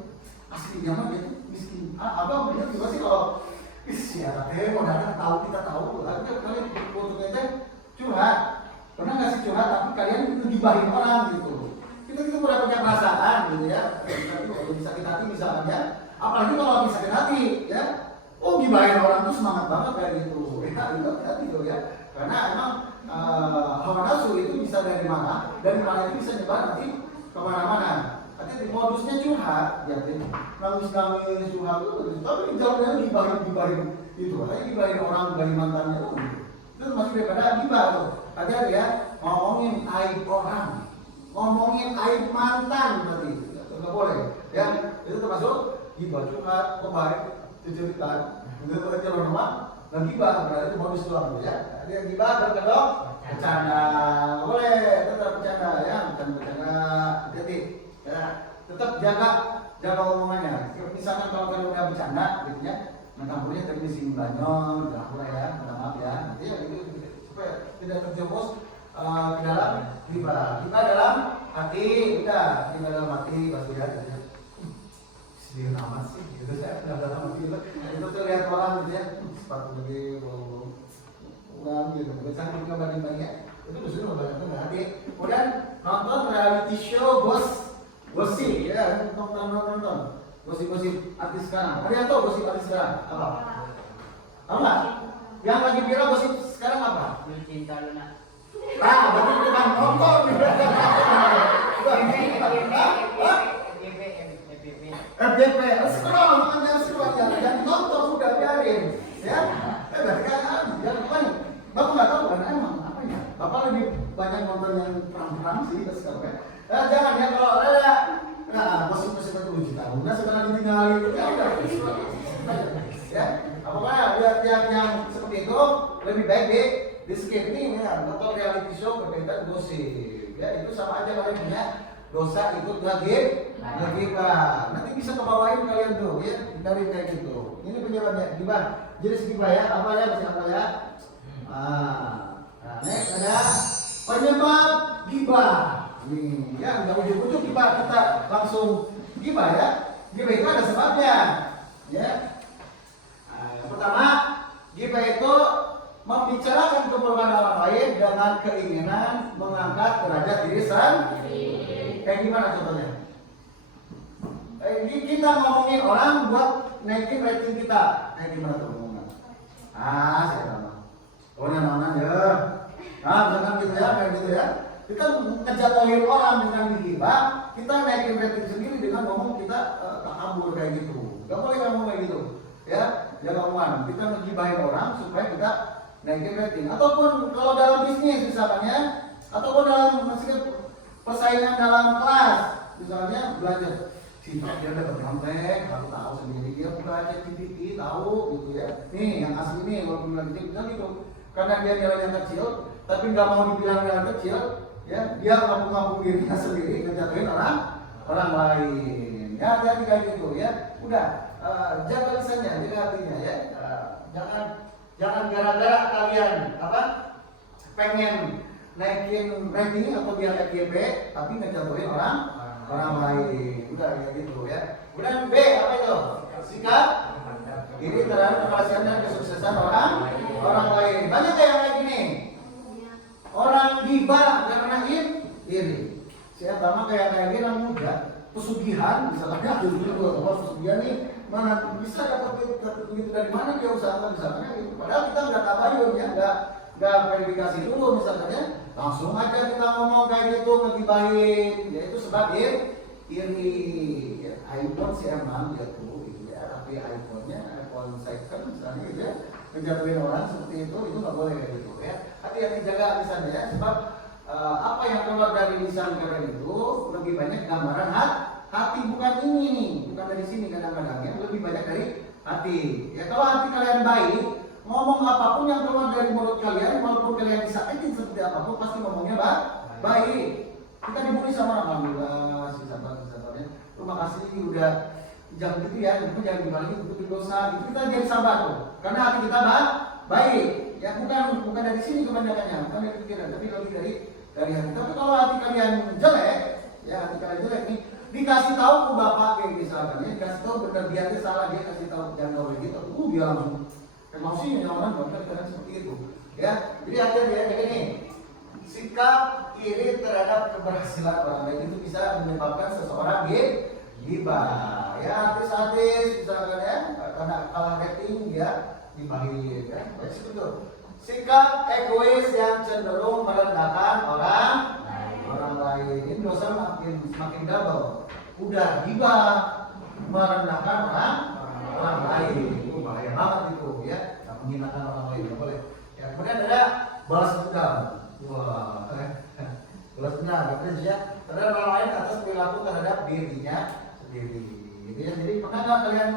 Aslinya mah dia tuh miskin. Abang bener juga sih kalau siapa mau datang tahu kita tahu. Tapi kalian untuk aja curhat. Pernah nggak sih curhat? Tapi kalian ngegibahin orang gitu. Kita udah punya perasaan gitu ya. Kalau bisa sakit hati misalnya. Apalagi kalau habis sakit hati ya. Oh, gibahin orang tuh semangat banget kayak gitu. Ya, itu hati tuh ya. Karena emang hawa nafsu itu bisa dari mana? Dari mana itu bisa nyebar nanti kemana-mana. Nanti modusnya curhat, ya nangis-nangis curhat itu. Tapi jawabnya gibahin itu. Makanya gibahin orang, gibahin mantannya tuh. Itu masih daripada gibah tuh. Ada ya ngomongin aib orang, ngomongin aib mantan berarti nggak boleh. Ya itu termasuk gibah curhat, kebaik, cerita. Begitu aja rumah. Nah, gibah berarti modus doang ya. Dia gibah berkedok bercanda. Boleh tetap bercanda ya, bukan bercanda hati-hati. Ya, tetap jaga omongannya. Misalkan kalau kalian udah bercanda gitu ya, nah kampurnya tadi sing banyon, jangan ya, minta maaf ya. Nanti ya itu supaya tidak terjerumus ke dalam gibah. Gibah dalam hati, udah di dalam hati pasti ya. Dia amat sih, gitu saya sudah dalam hati itu tuh lihat orang gitu ya, sepatu lagi ulang gitu, biasanya juga banding-bandingnya itu disuruh banyak tuh hati. Kemudian nonton reality show gosip ya, nonton gosip artis sekarang. Kalian tahu gosip artis sekarang apa? Tahu nggak? Yang lagi viral gosip sekarang apa? Cinta Luna. Berarti bukan nonton. FDP, scroll, jangan nonton, udah biarin, ya. Berarti kan, jangan Bapak nggak tahu kan emang apa ya? Bapak lebih banyak nonton yang perang-perang sih, sekarang. Jangan ya kalau ada, gosip-gosip itu uji tahu. Nah sekarang ditinggalin, ya udah, ya. Apakah lihat yang seperti itu lebih baik di skip nih, ya. Nonton reality show berkaitan gosip, ya itu sama aja kalian punya dosa ikut ngegibah. Nanti bisa kebawain kalian tuh ya dari kayak gitu. Ini penjelasannya gibah. Jadi segibah ya, apa ya masih apa ya? Next ada penyebab gibah. Nih ya nggak ujuk-ujuk gibah kita langsung gibah ya. Gibah itu ada sebabnya. Ya. Pertama, gibah itu membicarakan keburukan orang lain dengan keinginan mengangkat derajat diri sendiri. Kayak gimana contohnya? Kita ngomongin orang buat naikin rating kita. Kayak gimana tuh ngomongnya? Saya tahu. Oh, nama ya. Misalkan gitu ya, kayak gitu ya. Kita ngejatuhin orang dengan digibah, kita naikin rating sendiri dengan ngomong kita takabur kayak gitu. Gak boleh ngomong kayak gitu. Ya, jangan ngomong. Kita ngegibahin orang supaya kita naikin rating. Ataupun kalau dalam bisnis misalnya, ataupun dalam persaingan dalam kelas, misalnya belajar, si dia dapat kontek, baru tahu sendiri dia belajar PPT, tahu gitu ya. Nih yang asli nih walaupun bilang kecil bisa gitu, karena dia nilainya kecil, tapi nggak mau dibilang nilai kecil, ya dia ngaku-ngaku dirinya sendiri, ngejatuhin orang lain. Ya hati-hati kayak gitu ya. Udah jaga lisannya, jaga hatinya ya. Jangan gara-gara kalian pengen naikin rating atau biar FYP tapi ngejatuhin orang lain. Udah kayak gitu ya. Kemudian B apa itu? Sikap ini terhadap keberhasilan dan kesuksesan orang lain. Banyak yang kayak gini. Orang gibah karena iri. Saya pertama kayak gini orang muda, pesugihan misalnya dulu pesugihan nih mana bisa dapat begitu dari mana dia usahakan misalnya gitu. Padahal kita nggak tabayun ya, nggak verifikasi dulu misalnya. Langsung aja kita ngomong kayak gitu, ngegibahin, yaitu sebab iri. Ya, iPhone sih emang dia tuh gitu ya, tapi iPhone-nya iPhone 7 misalnya gitu ya, menjatuhin orang seperti itu nggak boleh kayak gitu ya. hati-hati jaga lisannya ya, sebab apa yang keluar dari lisan kalian itu lebih banyak gambaran hati, bukan ini nih, bukan dari sini kadang-kadang ya, lebih banyak dari hati. Ya kalau hati kalian baik, ngomong apapun yang keluar dari mulut kalian, walaupun kalian disakitin seperti apapun, pasti ngomongnya baik. Kita dibully sama orang, alhamdulillah, si sabar-sabarnya. Terima kasih udah jangan gitu ya, jangan dibalik itu dosa. Itu kita jadi sabar tuh, karena hati kita baik. Ya bukan dari sini kebanyakannya, bukan dari pikiran, tapi lebih dari hati. Tapi kalau hati kalian jelek, ya hati kalian jelek nih, dikasih tahu ke bapak kayak misalkan, ya dikasih tahu benar dia salah, dia kasih tahu jangan boleh gitu, dia langsung emosi orang kadang seperti itu. Ya, jadi hati-hati ya kayak gini. Sikap iri terhadap keberhasilan orang lain itu bisa menyebabkan seseorang gibah. Ya artis-artis misalkan ya, karena kalah rating dia gibahin ya. Seperti itu. Sikap egois yang cenderung merendahkan orang lain. Ini dosa makin double. Udah gibah merendahkan orang lain. Itu bahaya banget itu ya. Menghinakan orang lain nggak boleh. Ya, kemudian ada balas dendam. Wah, balas dendam, ya. Terhadap orang lain atas perilaku terhadap dirinya sendiri. Gitu ya. Jadi pernah nggak kalian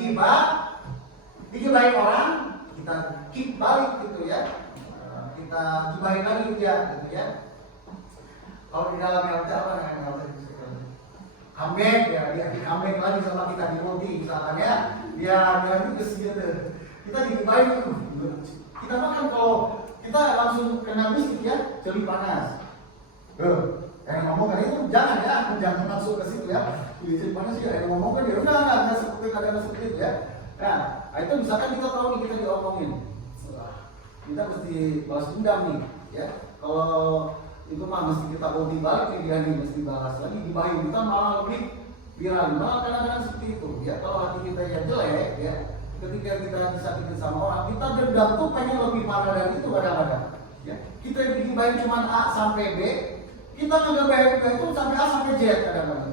gibah, digibahin orang, kita keep balik gitu ya. Kita gibahin lagi dia, gitu ya. Kalau di dalam LT apa namanya LT? Kambing, ya dia kambing lagi sama kita di roti misalkan ya. Dia juga gitu. Kita digibahin, kita makan kalau kita langsung kena bisik ya, jeli panas. Yang ngomong kan itu jangan masuk ke situ ya. Jeli panas ya, yang ngomong kan ya udah nggak seperti kadang seperti itu ya. Nah, itu misalkan kita tahu nih kita diomongin, kita mesti balas dendam nih, ya. Kalau itu mah mesti kita ulti balik nih dia nih, mesti balas lagi dibahin kita malah lebih viral, malah kadang-kadang seperti itu. Ya kalau hati kita yang jelek, ya. Ketika kita disakitin sama orang, kita dendam tuh pengen lebih parah dari itu kadang-kadang. Ya, kita digibahin cuma A sampai B, kita ngegabahin itu sampai A sampai Z kadang-kadang.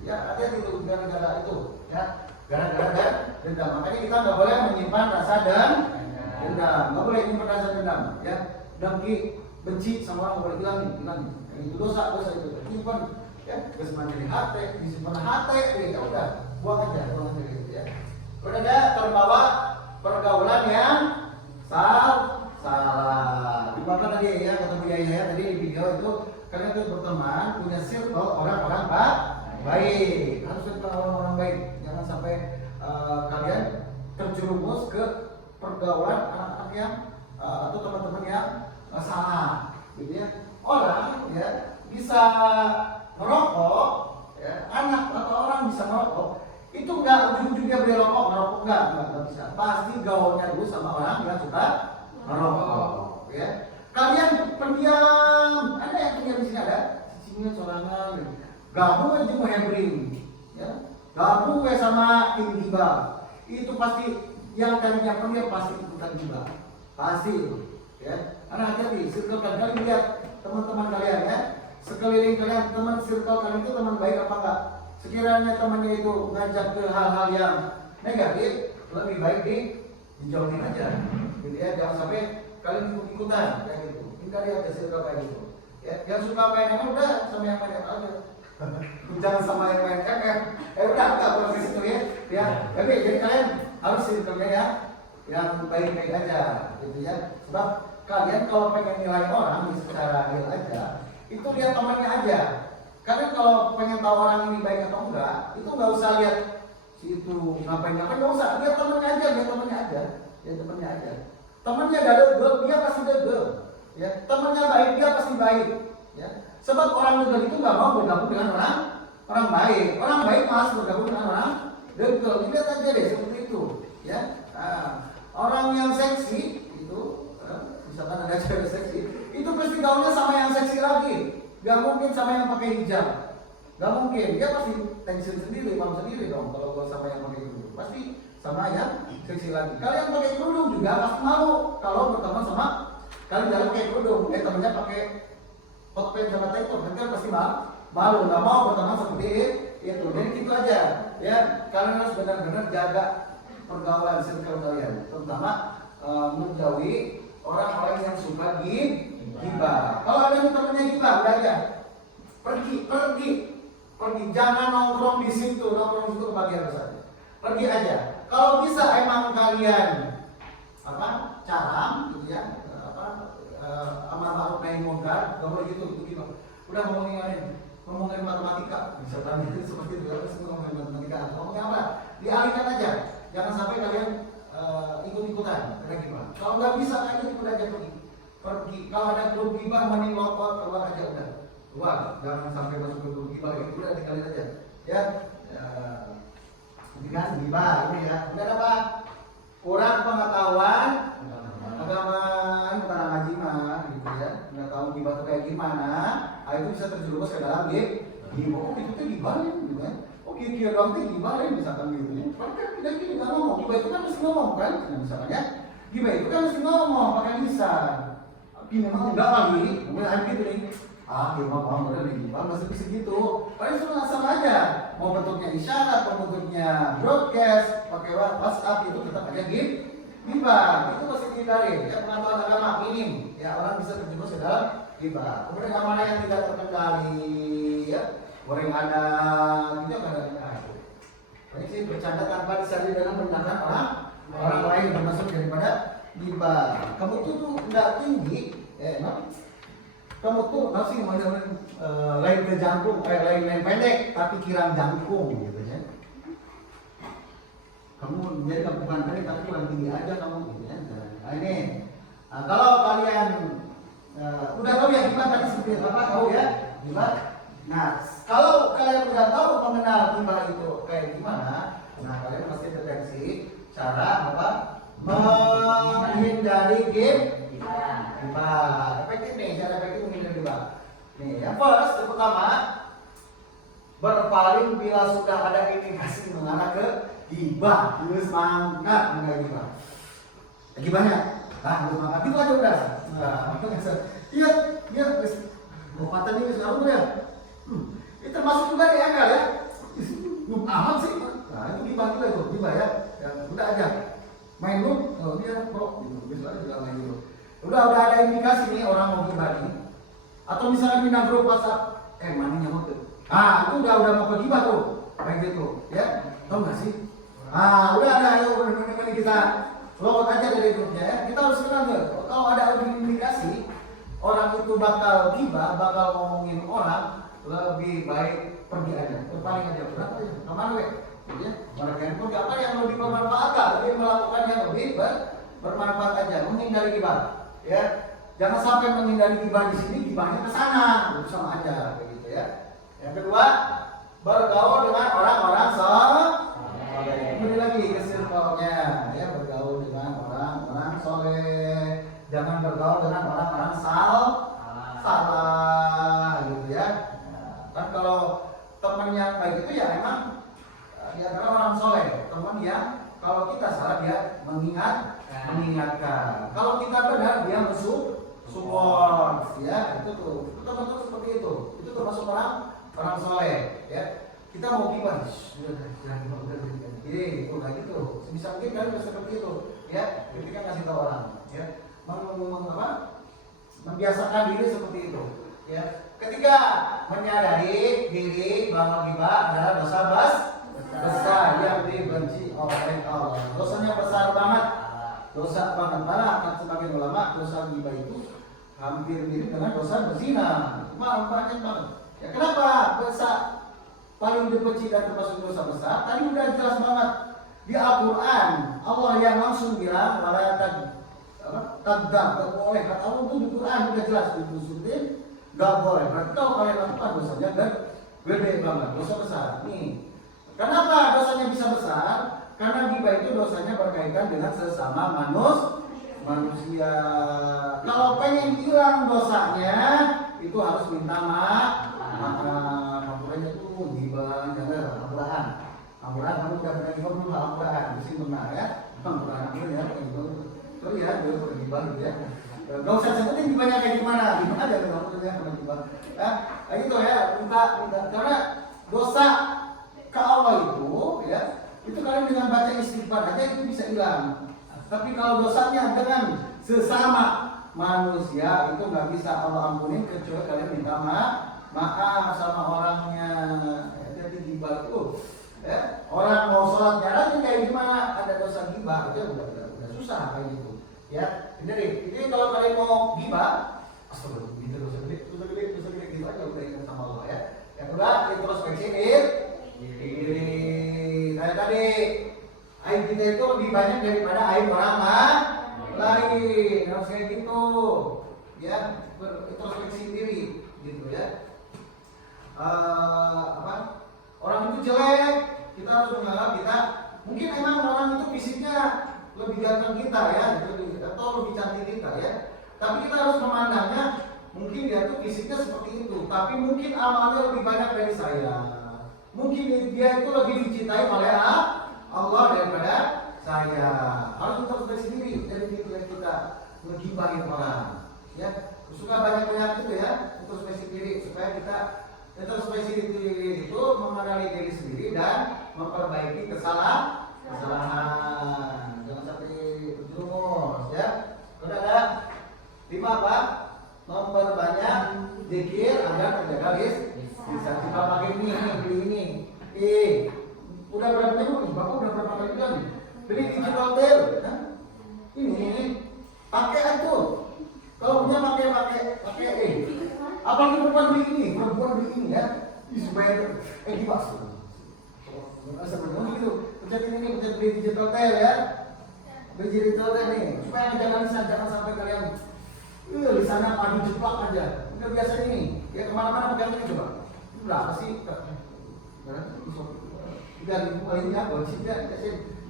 Ya, hati-hati itu gara-gara itu. Ya, gara-gara dendam. Makanya kita nggak boleh menyimpan rasa dendam, nggak boleh menyimpan rasa dendam. Ya, dengki, benci sama orang nggak boleh hilangin. Itu dosa itu. Simpan, ya, kesemuanya di hati, disimpan hati, ya udah, buang aja gitu ya. Kemudian ada terbawa pergaulan yang salah. Di mana tadi ya kata Bu Yaya tadi di video itu kalian tuh berteman punya circle orang-orang baik. Harus circle orang-orang baik. Jangan sampai kalian terjerumus ke pergaulan anak-anak yang atau teman-teman yang salah, gitu ya. Orang ya bisa merokok, ya, anak atau orang bisa merokok. Itu enggak ujung-ujungnya beli rokok, enggak bisa. Pasti gaulnya dulu sama orang yang suka merokok, ya. Kalian pendiam, ada yang pendiam di sini ada, cicingnya sorangan, gabung aja mau hebring, ya. Gabung sama tim gibah. Itu pasti yang tadinya pendiam pasti ikutan gibah, pasti itu, ya. Karena hati-hati, circle kalian lihat teman-teman kalian ya, sekeliling kalian, teman circle kalian itu teman baik apa enggak? Sekiranya temannya itu ngajak ke hal-hal yang negatif, lebih baik dijauhin aja. Gitu ya, jangan sampai kalian ikut-ikutan kayak gitu. Hindari aja circle kayak gitu. Ya, yang suka main ML udah sama yang main ML aja. Jangan sama yang main ML. Udah enggak boleh ke situ ya. Ya, tapi jadi kalian harus circle-nya ya yang baik-baik aja, gitu ya. Sebab kalian kalau pengen nilai orang secara real aja, itu lihat temannya aja. Karena kalau pengen tahu orang ini baik atau enggak, itu nggak usah lihat si itu ngapain-ngapain, nggak usah, lihat temennya aja, temennya aja. Temennya ada degel, dia pasti degel. Ya, temennya baik, dia pasti baik. Ya, sebab orang degel itu nggak mau bergabung dengan orang baik. Orang baik malas bergabung dengan orang degel. Lihat aja deh seperti itu. Ya, nah, orang yang seksi itu, misalkan ada cewek seksi, itu pasti gaulnya sama yang seksi lagi. Gak mungkin sama yang pakai hijab, gak mungkin. Dia pasti tension sendiri, paham sendiri dong. Kalau gua sama yang pakai kerudung, pasti sama yang seksi lagi. Kalian pakai kerudung juga pasti malu kalau berteman sama kalian jangan pakai kerudung. Temennya pakai hot pants sama tank top, kan pasti malu, nggak mau berteman seperti itu. Jadi gitu aja. Ya, kalian harus benar-benar jaga pergaulan circle kalian, terutama menjauhi orang-orang yang suka gibah. Kalau ada yang temennya gibah, udah aja. Pergi. Jangan nongkrong di situ kebagian saja. Pergi aja. Kalau bisa emang kalian caram gitu ya, amar ma'ruf nahi munkar, enggak boleh gitu. Udah ngomongin matematika, bisa tanya seperti itu. Terus ngomongin matematika, ngomongin apa? Dialihkan aja. Jangan sampai kalian ikut-ikutan karena gimana? Kalau nggak bisa kalian udah aja pergi. Kalau ada grup gibah mending lopot keluar aja udah. Keluar, jangan sampai masuk ke grup gibah itu udah tinggalin aja. Ya. Ini kan gibah ini ya. Udah apa? Kurang pengetahuan agama bukan ngaji mah gitu ya. Nggak tahu gibah itu kayak gimana. Itu bisa terjerumus ke dalam gibah. Oh itu tuh gibah gitu kan. Oh kira-kira doang tuh gibah misalkan gitu ya. Kan tidak gini nggak ngomong. Gibah itu kan mesti ngomong kan. Nah, misalnya gibah itu kan mesti ngomong pakai lisan. Tapi memang enggak lagi. Kemudian gitu nih. Gimana paham udah gibah masih bisa gitu. Paling cuma asal aja. Mau bentuknya isyarat, mau bentuknya broadcast, pakai WhatsApp itu tetap aja gibah. Itu pasti dihindari. Ya pengetahuan agama minim. Ya orang bisa terjerumus ke dalam gibah. Kemudian yang mana yang tidak terkendali ya. Goreng ada, itu ada. Banyak sih bercanda tanpa disadari dalam merendahkan orang lain termasuk daripada gibah. Kamu tuh nggak tinggi, kamu tuh masih lain ke jangkung, lain pendek, tapi kirang jangkung gitu ya. Kamu jadi bukan pendek tapi kurang tinggi aja kamu gitu ya. Nah ini, kalau kalian udah tahu ya gibah tadi seperti apa tahu ya gibah. Nah, kalau kalian udah tahu mengenal gibah itu kayak gimana, nah kalian pasti deteksi cara menghindari gibah. Efektif nih, cara efektif menghindari gibah. Nih, yang pertama berpaling bila sudah ada indikasi mengarah ke gibah. Terus mangkat mengenai gibah. Gibahnya, terus mangkat itu aja udah. Nah, iya, kata ini sekarang udah. Itu termasuk juga di angka ya. Amat sih. Nah itu gibah juga itu, gibah ya. Udah aja. Main lu, dia bro, gitu. Biasanya juga main gitu. Udah ada indikasi nih orang mau gibah nih. Atau misalnya pindah grup WhatsApp, mana nyamuk tuh. Itu udah mau ke gibah tuh. Kayak gitu, ya. Tahu nggak sih? Udah ada ayo teman-teman kita lowot aja dari grupnya ya. Kita harus kenal ya. Kalau ada indikasi orang itu bakal gibah, bakal ngomongin orang, lebih baik pergi aja, berpaling aja, berapa ya, kemana weh? Ya, mereka pun apa yang lebih bermanfaat, lebih melakukan yang lebih bermanfaat aja, menghindari gibah, ya. Jangan sampai menghindari gibah di sini, gibahnya ke sana, sama aja, begitu ya. Yang kedua, bergaul dengan orang-orang soleh. Kembali lagi ke circle-nya, ya, bergaul dengan orang-orang soleh. Jangan bergaul dengan orang-orang salah, gitu ya. Kan kalau temannya baik itu ya memang dia adalah orang soleh, teman yang kalau kita salah dia mengingatkan. Kalau kita benar dia support, ya itu tuh betul seperti itu. Itu termasuk orang soleh, ya. Kita mau gibah, udah itu kayak gitu. Sebisa mungkin kalian bisa seperti itu, ya. Ketika ngasih tahu orang, ya, membiasakan diri seperti itu, ya. Ketika menyadari diri bahwa gibah adalah dosa besar yang dibenci oleh Allah. Dosanya besar banget. Dosa banget. Malah akan sebagian ulama dosa gibah itu hampir mirip dengan dosa berzina. Banyak banget. Ya kenapa? Dosa paling dibenci dan termasuk dosa besar. Tadi udah jelas banget di Al-Quran. Allah yang langsung bilang wala tadzab, gak boleh. Kata Allah itu di Quran udah jelas disurutin. Gak boleh, berarti kalau kalian lakukan dosanya gede banget, dosa besar. Nih, kenapa dosanya bisa besar? Karena gibah itu dosanya berkaitan dengan sesama manusia. Kalau pengen hilang dosanya, itu harus minta maaf. Ampurahannya tuh gibah, jangan ampurahan. Kamu udah pernah gibah belum? Ampurahan, mesti benar ya. Ampurahan ya, sorry ya, dia bergibah gitu ya. Gak usah sebutin gibahnya kayak gimana aja kamu tuh ya gibah. Gitu ya, minta. Karena dosa ke Allah itu, ya, itu kalian dengan baca istighfar aja itu bisa hilang. Tapi kalau dosanya dengan sesama manusia itu nggak bisa Allah ampunin kecuali kalian minta maaf sama orangnya. Jadi gibah itu orang mau sholat jalan kayak gimana ada dosa gibah itu udah susah kayak gitu ya. Jadi kalau kalian mau gibah, astagfirullah, dosa gede gitu aja udah ingat sama Allah ya. Yang kedua introspeksi diri. Kayak tadi aib kita itu lebih banyak daripada aib orang lain, harus kayak gitu ya, berintrospeksi diri gitu ya. Orang itu jelek, kita harus menganggap kita mungkin emang orang itu fisiknya lebih ganteng kita ya, atau lebih cantik kita ya, tapi kita harus memandangnya mungkin dia tuh fisiknya seperti itu, tapi mungkin amalnya lebih banyak dari saya, mungkin dia itu lebih dicintai oleh Allah daripada saya. Harus introspeksi diri dari itu yang kita menggibahin orang ya, suka banyak itu ya, introspeksi diri supaya kita introspeksi diri itu mengenali diri sendiri dan memperbaiki kesalahan. Jangan sampai terjerumus ya. Udah ada 5 apa? Memperbanyak zikir agar terjaga bisa kita pakai ini beli ini. Udah berapa minggu nih? Bapak udah berapa kali bilang nih? Beli digital tel. Ini pakai itu. Kalau punya pakai. Apalagi perempuan beli ini ya. Supaya dibahas. Sebenarnya gitu. Pencet beli digital tel ya. Beli digital tel nih. Supaya jangan sampai kalian di sana padu jeplak aja. Udah biasa ini. Ya kemana-mana pegang ini coba. Berapa sih?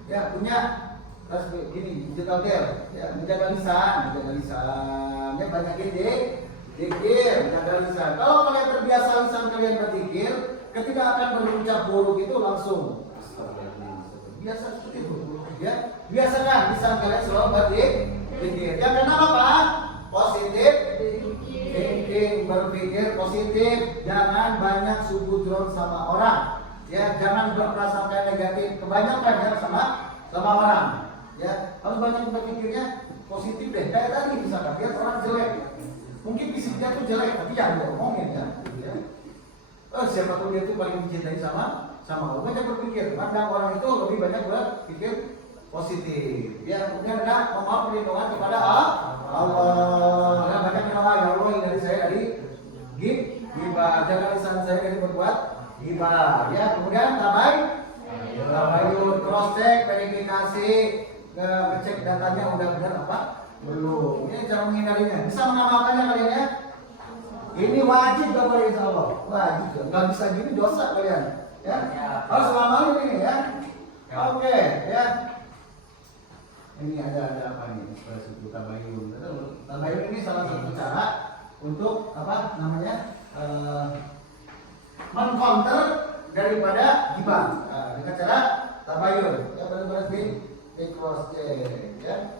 Ya punya gini digital tel ya, menjaga lisan ya, banyak zikir, menjaga lisan. Kalau kalian terbiasa lisan kalian berzikir, ketika akan berucap buruk itu langsung biasa seperti itu ya. Biasakan lisan kalian selalu berzikir. Yang kenapa Pak? Positif thinking, berpikir positif, jangan banyak subudzon sama orang. Ya, jangan berprasangka negatif kebanyakan ya sama orang. Ya, harus banyak berpikirnya positif deh. Kayak tadi misalkan dia orang jelek, mungkin fisiknya tuh jelek, tapi jangan diomongin kan. Ya. Siapa tuh dia tuh paling mencintai sama Allah. Banyak berpikir, pandang orang itu lebih banyak berpikir positif. Ya, kemudian ada memohon perlindungan kepada Allah. Ya, banyak berdoa ya Allah dari saya dari gibah, jaga lisan saya dari berbuat gibah ya. Kemudian tabayun, cross check, verifikasi, ngecek datanya udah benar apa belum. Ini cara menghindarinya. Bisa mengamalkannya kalian ya. Ini wajib kalian insya Allah. Wajib. Nggak bisa gini dosa kalian. Ya. Harus ngamalin ini ya. Oke ya. Ini ada apa nih? Suku tabayun. Tabayun ini salah satu cara untuk apa namanya? Mengcounter daripada gibah dengan cara tabayun. Ya benar-benar di cross check ya.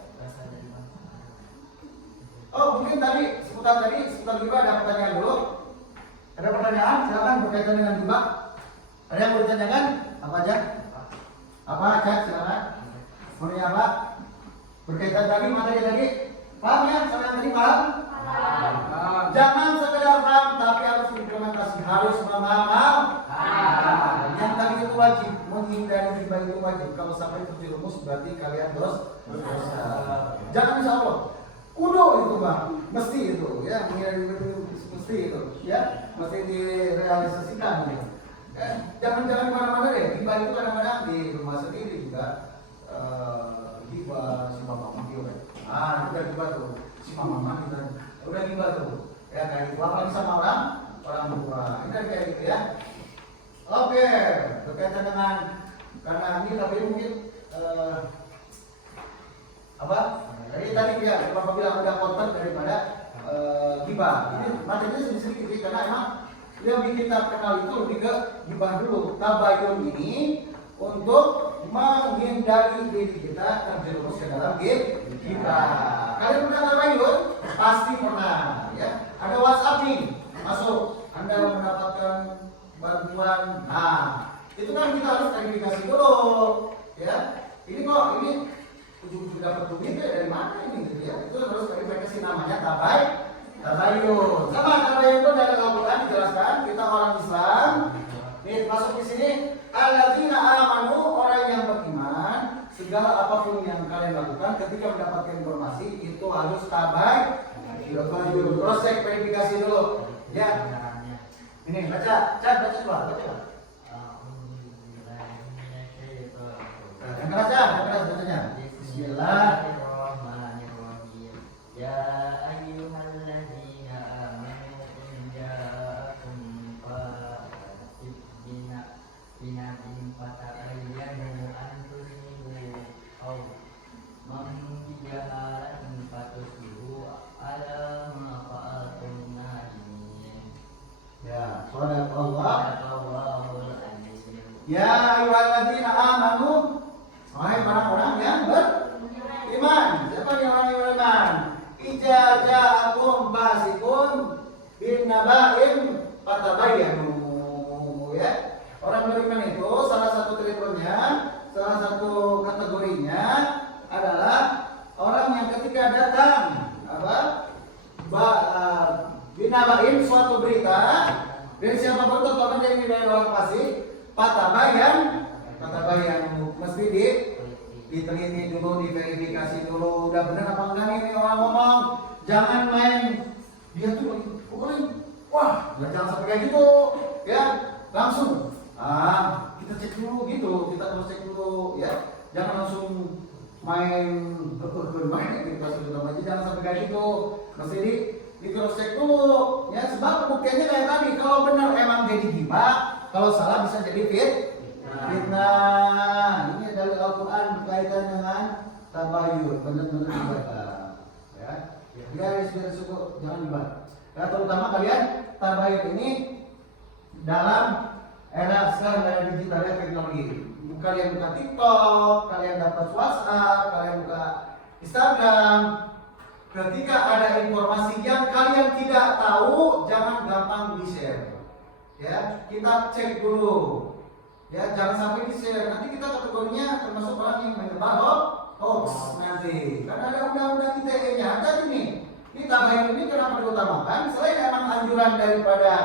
Oh mungkin seputar gibah ada pertanyaan dulu. Ada pertanyaan? Silakan berkaitan dengan gibah. Ada yang mau ditanyakan? Apa aja? Silakan. Mau apa? Berkaitan materi tadi. Paham ya? Saya tadi paham? Jangan sekedar paham, tapi harus implementasi, harus mengamal. Yang tadi itu wajib, menghindari gibah itu wajib. Kalau sampai terjerumus berarti kalian dosa. Jangan insya Allah. Kudu itu Bang, mesti itu ya, menghindari gibah itu mesti itu ya, mesti direalisasikan gitu. Jangan kemana-mana deh. Gibah itu kadang-kadang di rumah sendiri juga. Gibah si mama itu udah gibah tuh, si mama gitu. Udah gibah tuh ya, kayak gitu apalagi sama orang tua ini kayak gitu ya. Oke, berkaitan dengan karena ini tapi mungkin tadi ya Bapak bilang udah konten daripada gibah. Ini materinya sedikit karena emang yang bikin kita kenal itu lebih ke gibah dulu. Tabayun ini untuk menghindari diri kita terjerumus ke dalam gibah. Kalian pernah tabayun? Pasti pernah ya. Ada WhatsApp nih masuk, Anda mendapatkan bantuan. Nah, itu kan kita harus verifikasi dulu ya. Ini ujung dapat duitnya dari mana ini gitu ya. Itu harus tabayun. Sama tabayun itu dari Al-Quran dijelaskan kita orang Islam. Nih masuk di sini alladzina amanu, orang yang beriman, segala apapun yang kalian lakukan ketika mendapatkan informasi itu harus tabayun. Cross check, verifikasi dulu. Ya. Ini baca coba. Yang keras bacanya. Bismillah. Bismillahirrahmanirrahim. Ya ayyuhalladzina amanu in ja'akum fasiqun binaba'in fatabayyanu an tusibu qauman bijahalatin fatusbihu ala ma fa'altum nadimin. Ya, shadaqallah. Shadaqallahul azim. Ya ayyuhalladzina amanu, wahai orang-orang yang beriman. Siapa yang orang yang beriman? Idza ja'akum fasiqun binaba'in fatabayyanu. Ya. Orang beriman itu salah satu kriteria, salah satu kategorinya adalah orang yang ketika datang binaba'in suatu berita dari siapapun terutama dari orang fasik, fatabayyanu mesti diteliti dulu, diverifikasi dulu, udah benar apa enggak nih ini orang ngomong. Jangan main dia tuh lagi pokoknya wah, jangan sampai kayak gitu ya, langsung kita cek dulu gitu, kita harus cek dulu ya, jangan langsung main kita sudah aja, jangan sampai kayak gitu, mesti di cross check dulu ya, sebab pembuktiannya kayak tadi, kalau benar emang jadi gibah, kalau salah bisa jadi fitnah. Ini dari Al-Quran berkaitan dengan tabayun, benar-benar dibaca ya. Garis suku jangan dibaca. Ya, terutama kalian tabayun ini dalam era sekarang, era digital ya, teknologi. Kalian buka TikTok, kalian dapat WhatsApp, kalian buka Instagram. Ketika ada informasi yang kalian tidak tahu, jangan gampang di-share. Ya, kita cek dulu. Ya, jangan sampai di-share. Nanti kita kategorinya termasuk orang yang menyebar hoax nanti. Karena ada undang-undang ITE-nya. Ada ini. Ini tabayun ini kenapa diutamakan? Selain emang anjuran daripada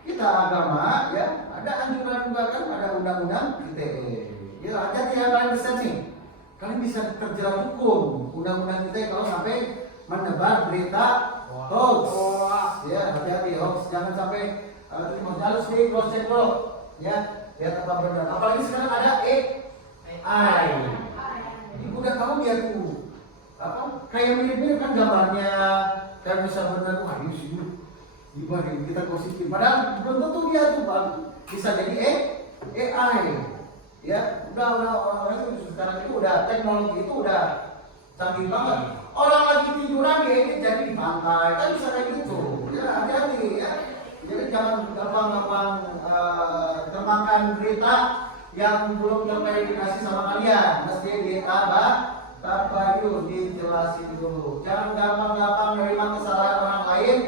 kita agama, ya, ada anjuran juga kan, ada undang-undang ITE. Ya, hati-hati yang kalian bisa nih. Kalian bisa terjerat hukum undang-undang ITE kalau sampai menebar berita hoax. Ya, hati-hati hoax. Jangan sampai harus di cross check dulu. Ya. Lihat apa benar. Apalagi sekarang ada AI. Ini udah tahu dia tuh kayak mirip-mirip kan gambarnya, kan bisa benar. Wah ini sih gimana kita positif. Padahal belum tentu dia tuh bang bisa jadi AI. Ya udah orang itu sekarang itu udah teknologi itu udah canggih banget. Orang lagi tiduran dia ini jadi di pantai kan bisa kayak gitu. Ya hati-hati ya. Jadi jangan gampang-gampang termakan berita yang belum terverifikasi sama kalian. Mesti tabayun, dijelasin dulu. Jangan gampang-gampang menerima kesalahan orang lain.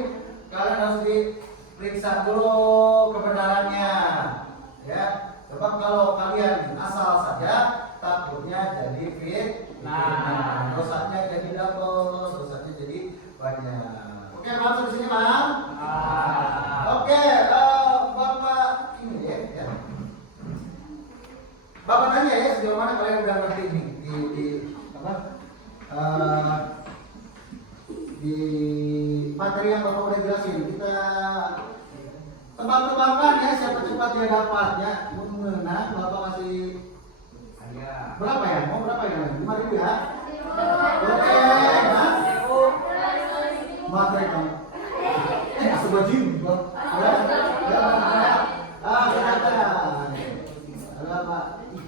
Kalian harus diperiksa dulu kebenarannya. Ya, sebab kalau kalian asal saja, takutnya jadi fitnah. Dosanya jadi double, dosanya jadi banyak. Oke, masuk di sini, Mam. Oke, Bapak ini ya. Bapak tanya ya, sejauh mana kalian udah ngerti ini di materi yang Bapak udah jelasin. Kita tebak-tebakan ya, siapa cepat dia dapatnya. Menang, Bapak kasih berapa ya? Mau berapa ya? 5.000 ya? Oke, materi kamu. Sebajin,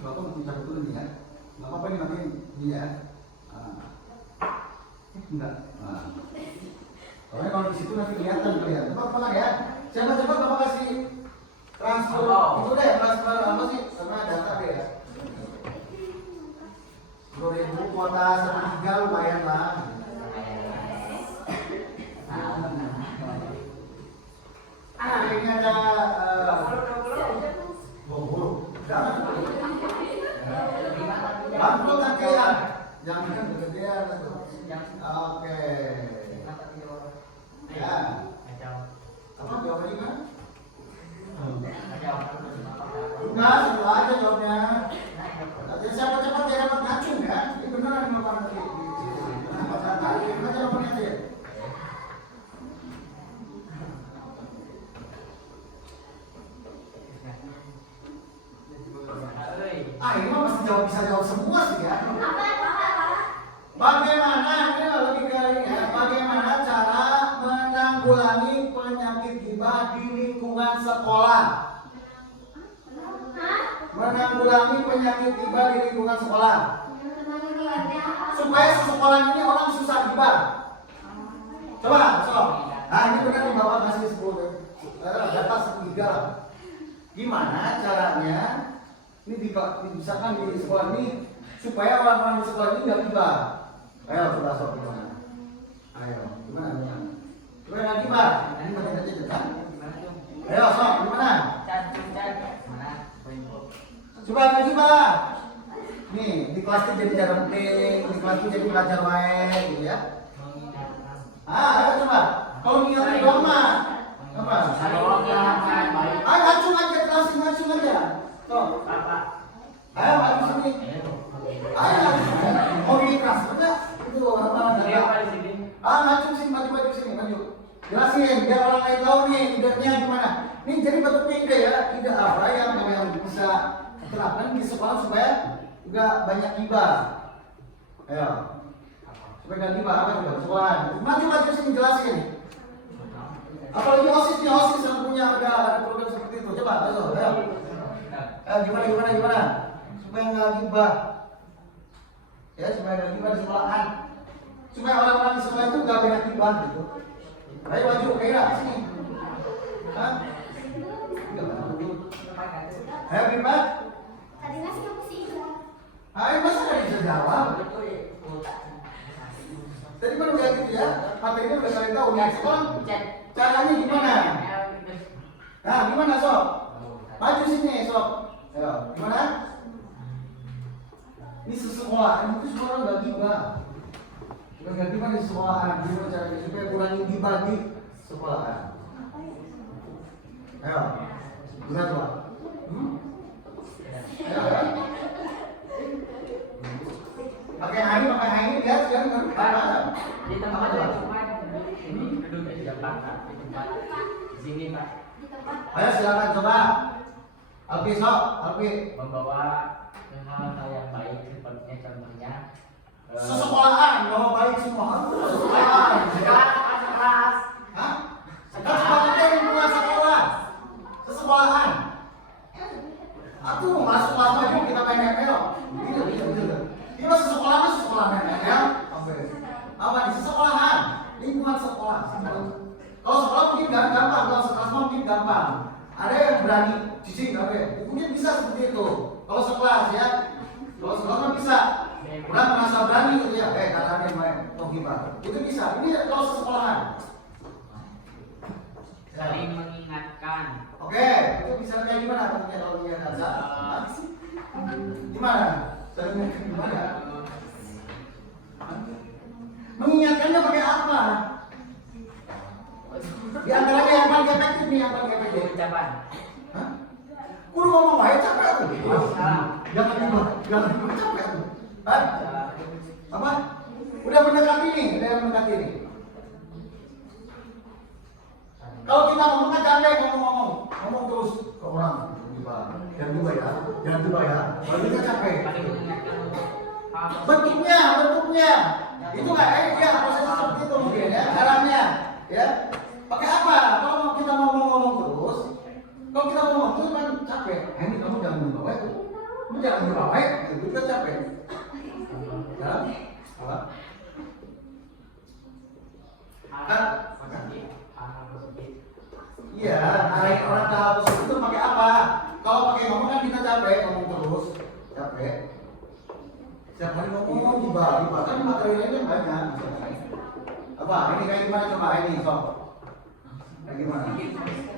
Bapak minta betul nih ya. Bapak pengen matiin dia. Enggak. Kalau di situ nanti kelihatan. Bapak pelan ya. Siapa Bapak kasih transfer itu deh, transfer apa sih sama data deh ya. 2.000 kuota 1/3 lumayan lah. Ini ada bangkrut nanti ya, jangan kegedean. Oke. menanggulangi penyakit gibah di lingkungan sekolah. Menanggulangi penyakit gibah di lingkungan sekolah. Supaya sekolah ini orang susah gibah. Coba, sob. Nah, ini benar nih Bapak kasih 10 data 3. Gimana caranya ini misalkan di sekolah ini supaya orang-orang di sekolah ini nggak gibah. Ayo coba sob gimana? Ayo gimana? Supaya nggak gibah. Ini baca aja. Ayo sob gimana? Coba nggak gibah. Nih di kelas itu jadi cara penting, di kelas itu jadi belajar wae gitu ya. Ayo coba. Kalau ngingetin doang mah apa? Ngacung aja kelasin, ngacung aja. Tuh. Ayo ngacung sini. Ayo. Oh ini keras, betul? Itu apa? Ngacung sini, maju sini, maju. Jelasin, biar orang lain tahu nih idenya gimana. Nih jadi bentuknya ide ya, ide apa yang bisa diterapkan di sekolah supaya nggak banyak gibah. Ayo. Supaya nggak gibah apa juga sekolahan. Maju sini jelasin. Apalagi OSIS nih, OSIS yang punya ada program seperti itu. Coba, ayo. Gimana? Supaya nggak gibah. Ya, supaya nggak gibah di sekolahan. Supaya orang-orang di sekolah itu nggak banyak gibah gitu. Ayo maju, Kira sini. Hah? Ayo gimana? Tadi ngasih kamu sih itu. Ayo masa nggak bisa jawab? Tadi kan udah gitu ya. Materinya udah kalian tahu. Nih sekolah. Caranya gimana? Nah, gimana sob? Maju sini sob. Ayo, gimana? Ini sekolah, itu semua nggak gibah. Nggak gibah di sekolahan. Gimana caranya supaya kurangi gibah di sekolahan? Ayo, gimana coba? Ayo. Pakai ini lihat kan? Di tempat ini duduk di tempat sini Pak. Ayo silakan coba. Alfi sok, Alfi. Membawa hal-hal yang baik seperti contohnya Sesekolahan, bawa baik semua. Sekolahan. kelas. Hah? Kan sekolahnya lingkungan sekolah. Sesekolahan. Aku masuk kelas aja kita main ML. Gitu. Kita sesekolahan ML. Apa nih? Sesekolahan. Lingkungan sekolah. Kalau sekolah mungkin gampang, kalau sekelas mungkin gampang. Ada yang berani cicing apa? Mungkin bisa seperti itu. Kalau sekelas ya, kalau sekolah kan bisa. Udah merasa berani gitu ya, katanya main gimana? Itu bisa. Ini kalau sekolahan. Saling mengingatkan. Oke, itu bisa kayak gimana bentuknya kalau mengingatkan? Gimana? Saling mengingatkan gimana? Mengingatkannya pakai apa? Di antaranya yang paling efektif nih, yang paling efektif. Ucapan. Hah? Kudu ngomong wae capek tuh. Jangan capek tuh. Hah? Apa? Udah mendekati nih, Kalau kita ngomong kan capek ngomong terus ke orang. Jangan lupa ya. Kalau kita capek. Bentuknya. Itu nggak proses seperti itu mungkin ya, caranya ya. Pakai apa? Kalau kita ngomong terus, kalau kita ngomong terus kan capek. Ini kamu jangan membawa itu, itu kan capek. Ya, apa? Iya, arahin orang ke hal positif itu pakai apa? Kalau pakai ngomong kan kita capek, ngomong terus, capek. Setiap hari ngomong gibah kan materi lainnya banyak. Apa? Ini kayak gimana coba ini sob? Kayak gimana?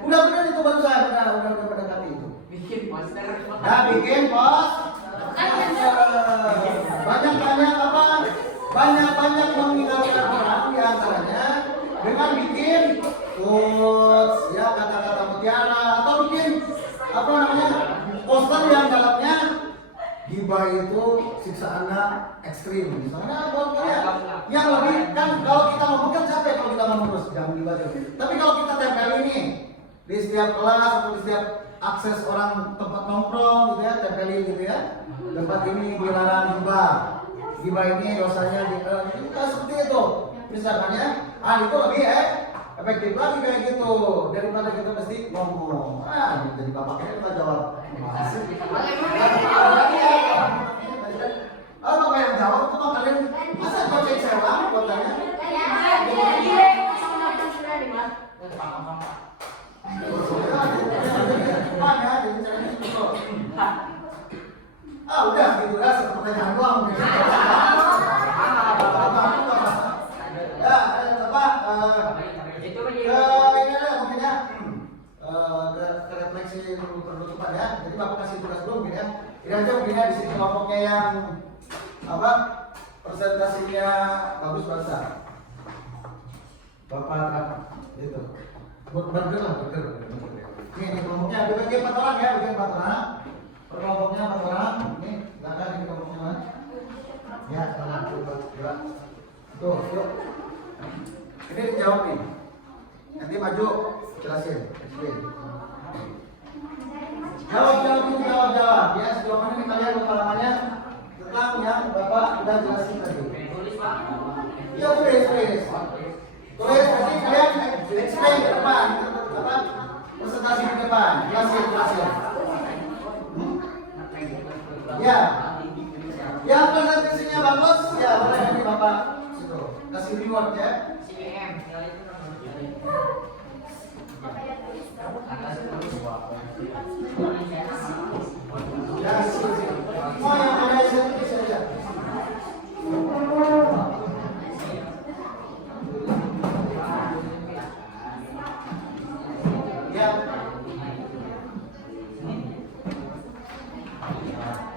Udah benar itu barusan, udah mendekati itu. Bikin poster. Bikin pos. Banyak mengingatkan orang di antaranya dengan bikin quotes ya, kata-kata mutiara atau bikin apa namanya poster yang dalamnya gibah itu siksa anak ekstrim misalnya apa ya yang lebih kan kalau kita ngomong kan capek kalau kita ngomong terus jangan gibah terus. Tapi kalau kita tempel ini di setiap kelas atau di setiap akses orang tempat nongkrong gitu ya, tempelin gitu ya, tempat ini dilarang gibah ini dosanya kita seperti itu misalkan ya, itu lebih efektif lagi kayak gitu daripada kita mesti ngomong. Jadi bapaknya kita jawab. Bapak yang jawab itu mah kalian masa cek sewa kotanya? Udah gitu ya, satu pertanyaan doang. Ya, apa? Ini ada mungkin ya. Ke refleksi penutupan ya. Jadi Bapak kasih tugas dulu mungkin ya. Ini aja mungkin ya di sini kelompoknya yang apa? Presentasinya bagus banget. Bapak gitu. Bener lah, bener. Ini kelompoknya ada bagi 4 orang ya, bagi 4 orang. Per kelompoknya 4 orang. Ini silakan ini kelompoknya Mas. Ya, coba. Tuh, yuk. Ini dijawab nih. Nanti maju jelasin. Explain. Jawab. Ya, jawabannya ini kalian pengalamannya tentang yang Bapak udah jelasin tadi. Iya, tulis. Tulis, nanti kalian explain ke depan. Apa? Presentasi ke depan. Jelasin. Ya. Yang presentasinya bagus, ya boleh nanti Bapak situ. Kasih reward ya. Ya, semua yang ada di sini saja. Ya.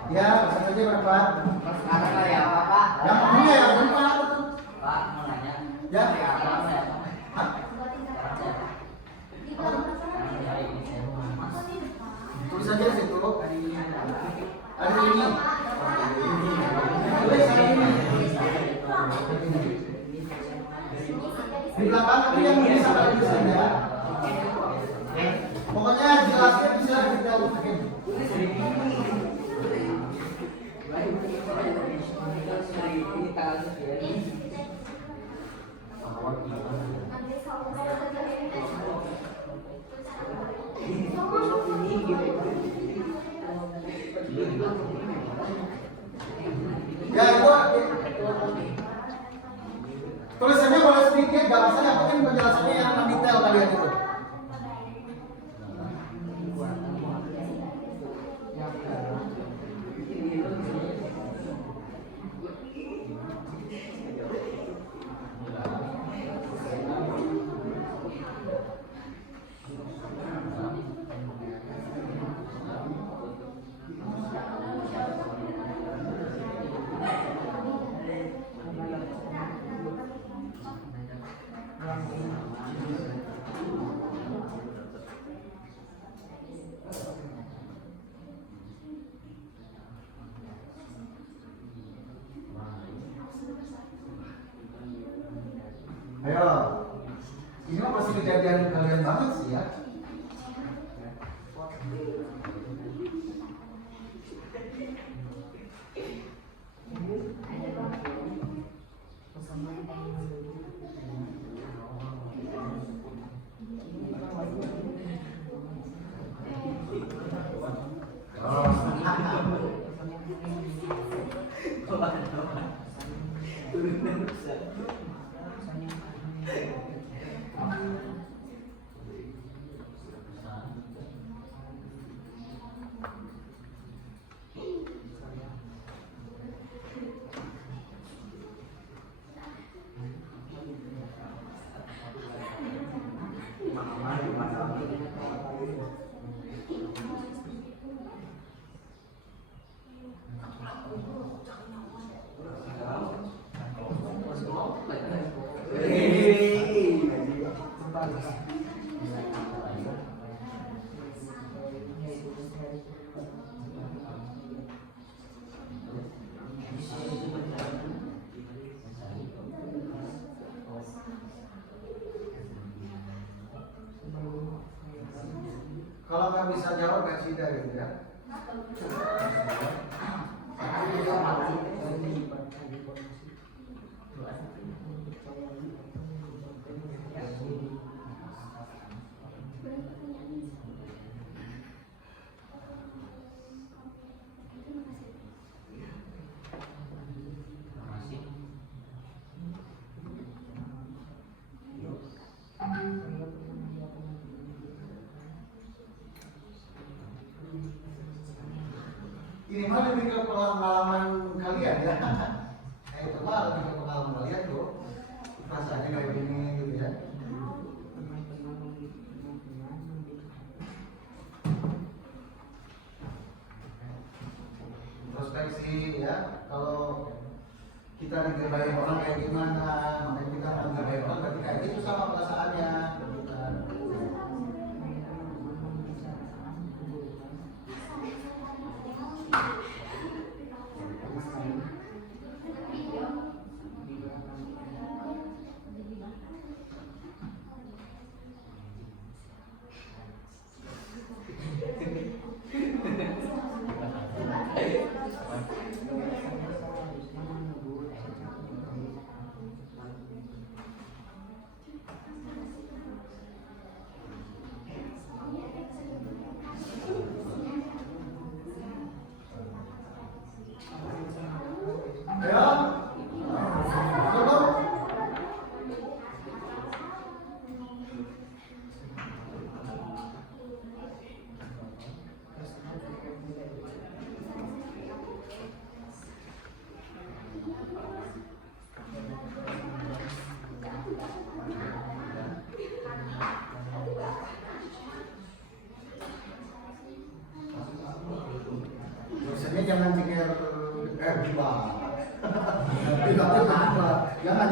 Ya, pesan aja berapa? Ada ya Pak? Yang punya yang berapa apa tuh? Pak mau nanya. Ya. Apa ya? Hah? Tulis aja di situ. Ada ini. Tulis ada ini. Di belakang itu yang bisa kalian saja. Pokoknya jelasnya bisa detail mungkin. Ya itu tulisannya boleh sedikit, gak usah yang penting penjelasannya yang detail kalian itu. Ayo, ini mah pasti kejadian kalian banget sih ya. Kalau nggak bisa jawab nggak sih dari gitu ya. Ini mah lebih ke pengalaman kalian ya. Itu mah lebih ke pengalaman kalian tuh. Rasanya kayak gini gitu ya. Introspeksi ya. Kalau kita digerbain orang kayak gimana, makanya kita menggerbain orang berarti kayak gitu sama perasaannya. Dosennya jangan pikir gibah. Jangan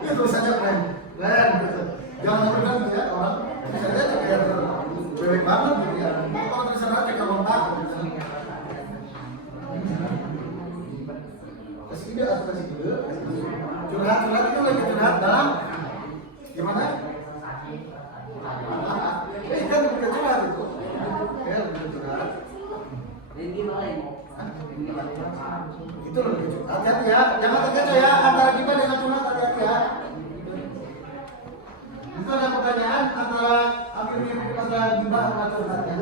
itu dosennya keren gitu. Jangan berkan ya orang. Saya pikir cewek banget gitu ya. Kalau terserah cek kalau tak. Kasih ide atau kasih ide? Curhat itu lagi curhat dalam gimana? Kan bukan curhat itu. Ya, bukan curhat. Itu lebih curhat. Hati-hati ya, jangan terkecoh ya antara kita dengan curhat, hati-hati ya. Itu ada pertanyaan antara gibah sama curhat ya.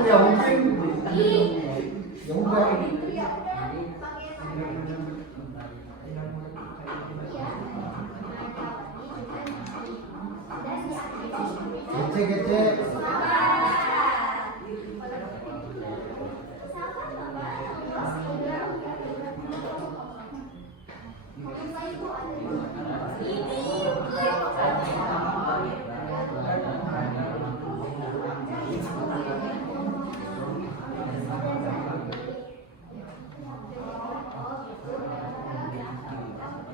Ya mungkin. Ya mungkin. Gece.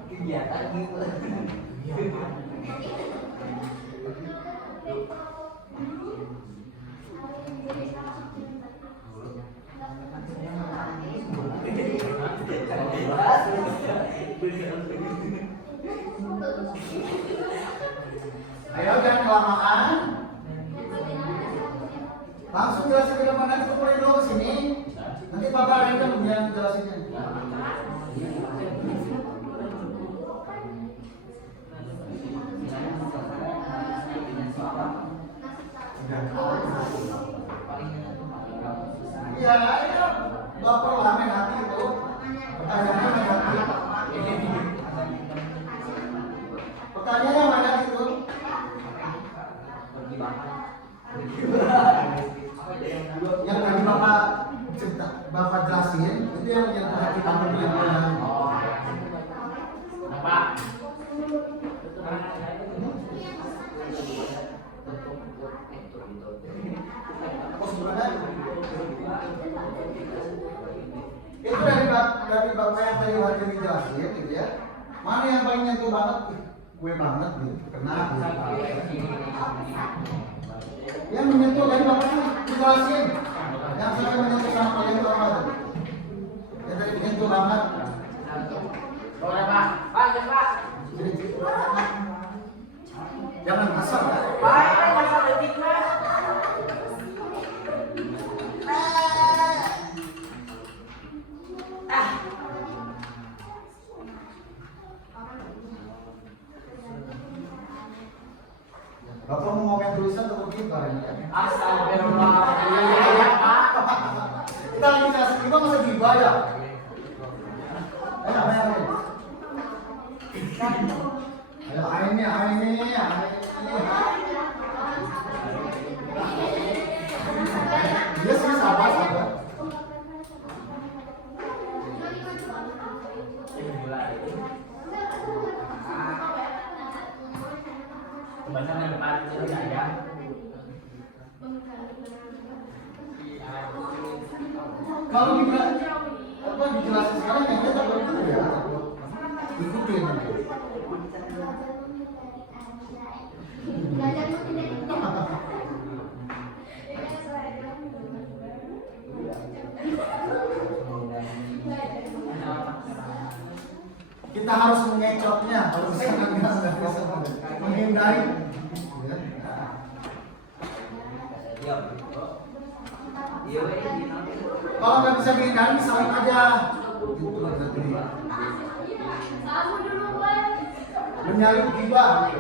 Kegiatan gitu. Ayo jangan kelamaan. Langsung jelasin ke depan nanti kumpulin dulu sini. Nanti Bapak Renda yang jelasinnya. Iya, ayo. Bapak lama hati itu. Pertanyaannya hati. Pertanyaannya mana itu? Yang tadi Bapak cerita, Bapak jelasin itu yang menyentuh hati kamu yang mana? Apa? Oh sebenarnya itu dari Bapak yang tadi waktu dijelasin gitu ya. Mana yang paling nyentuh banget? Gue banget gitu, kena gitu. Yang menyentuh dari Bapak dijelasin. Yang saya menyentuh sama kalian itu apa? Yang tadi menyentuh banget. Boleh Pak? Pak, Pak. Jangan kasar ya. Pak, masa detik Pak. Bapak mau ngomong tulisan atau kita ini ya? Astagfirullahaladzim. Kita lagi kasih kita masa gibah ya? Ayo, ayo ini. Dia sih sabar. Kebanyakan depan itu saya. Kalau dijelasin sekarang yang kita betul ya. Ikutin nanti. Kita harus mengecotnya, kalau bisa menghindari. Kalau nggak bisa menghindari, saling aja. Menyalip gibah.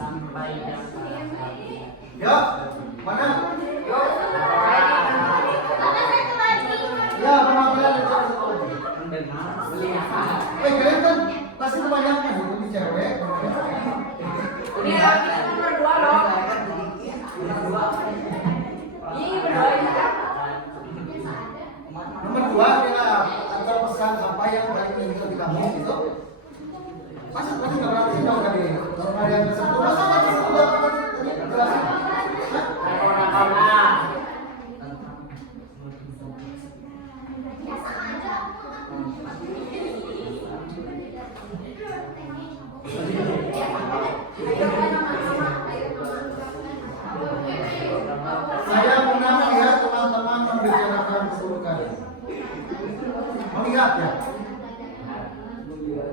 Sampai Ya, mana? Ya, penampilan itu satu lagi. Kalian kan pasti kebanyakan ini cewek. Ini nomor 2 loh. Ini berdoa ini kan? Nomor 2 adalah antar pesan apa yang paling menyentuh di kamu gitu. Masa tadi nggak berarti sih dong tadi. Nomor yang tersebut masa tadi sudah jelasin. Saya pernah melihat teman-teman membicarakan keburukan. Melihat ya.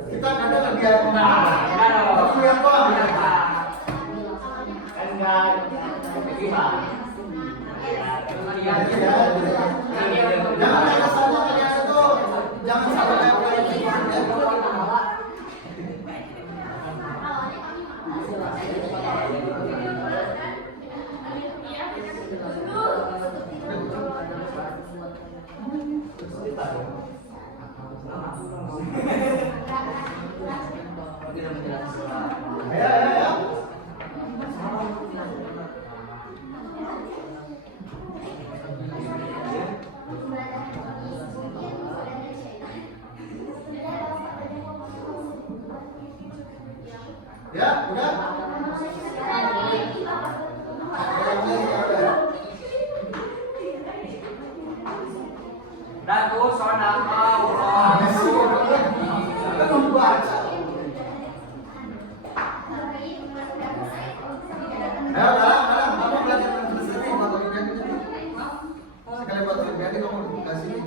Kita kadang lebih mengenal. Tapi lihat kok jangan ada saja kalian itu, jangan sampai kayak ya. Ya, udah. Daku sonang kau. Belum baca. Ayo, kamu belajar sendiri, bapak ibu. Sekali buat pribadi kamu kasih.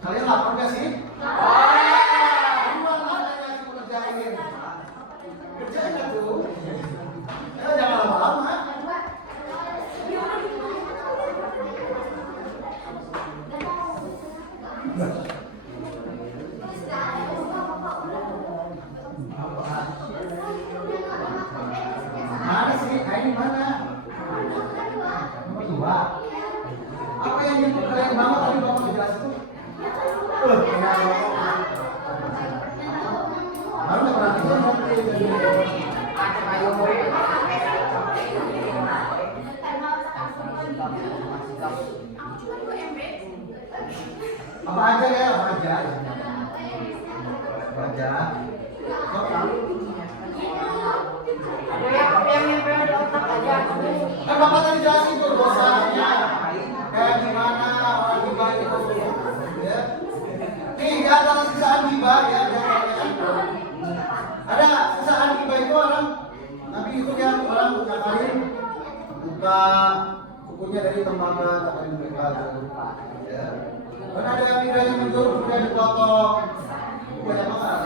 Kalian lapar gak sih? Kerjain gak tuh? Jangan lama-lama. Mana sih? Ini mana? Nomor 2. Apa yang nyentuh kalian banget tadi bapak jelas itu? Baru nggak perhatian apa aja ya, apa aja. Apa aja. Kok tahu? Bapak tadi jelasin tuh dosanya. Kayak gimana orang gibah itu. Ya. Nih, di antara sisaan gibah ya, ada sisaan gibah itu orang Nabi itu ya orang ngakalin buka kukunya dari tembaga ngakalin mereka. Ya. Dan ada yang lidahnya muncul kemudian dipotong. Banyak banget.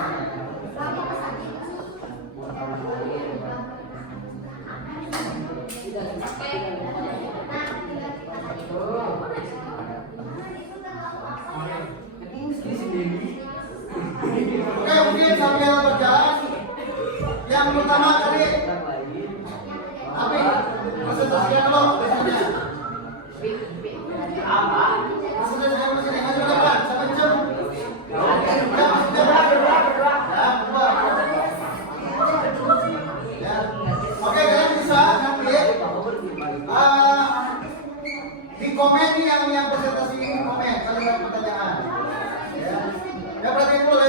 Oke, mungkin sambil berjalan yang pertama tadi apa? Presentasikan dulu biasanya. Apa? Presentasikan dulu sini, maju depan, sampai jam. Ya. Oke, kalian bisa nanti di komen nih yang presentasi ini komen kalau ada pertanyaan. Ya. Ya perhatiin dulu,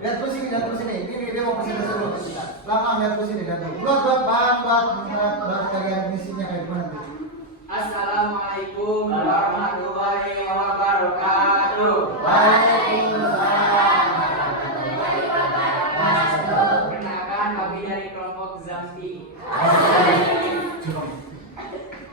Lihat terus sini. Ini dia mau presentasi dulu. Belakang lihat terus sini, lihat dulu. Buat kalian misinya kayak gimana nih? Assalamualaikum warahmatullahi wabarakatuh. Waalaikumsalam. Perkenalkan kami dari kelompok Zamti.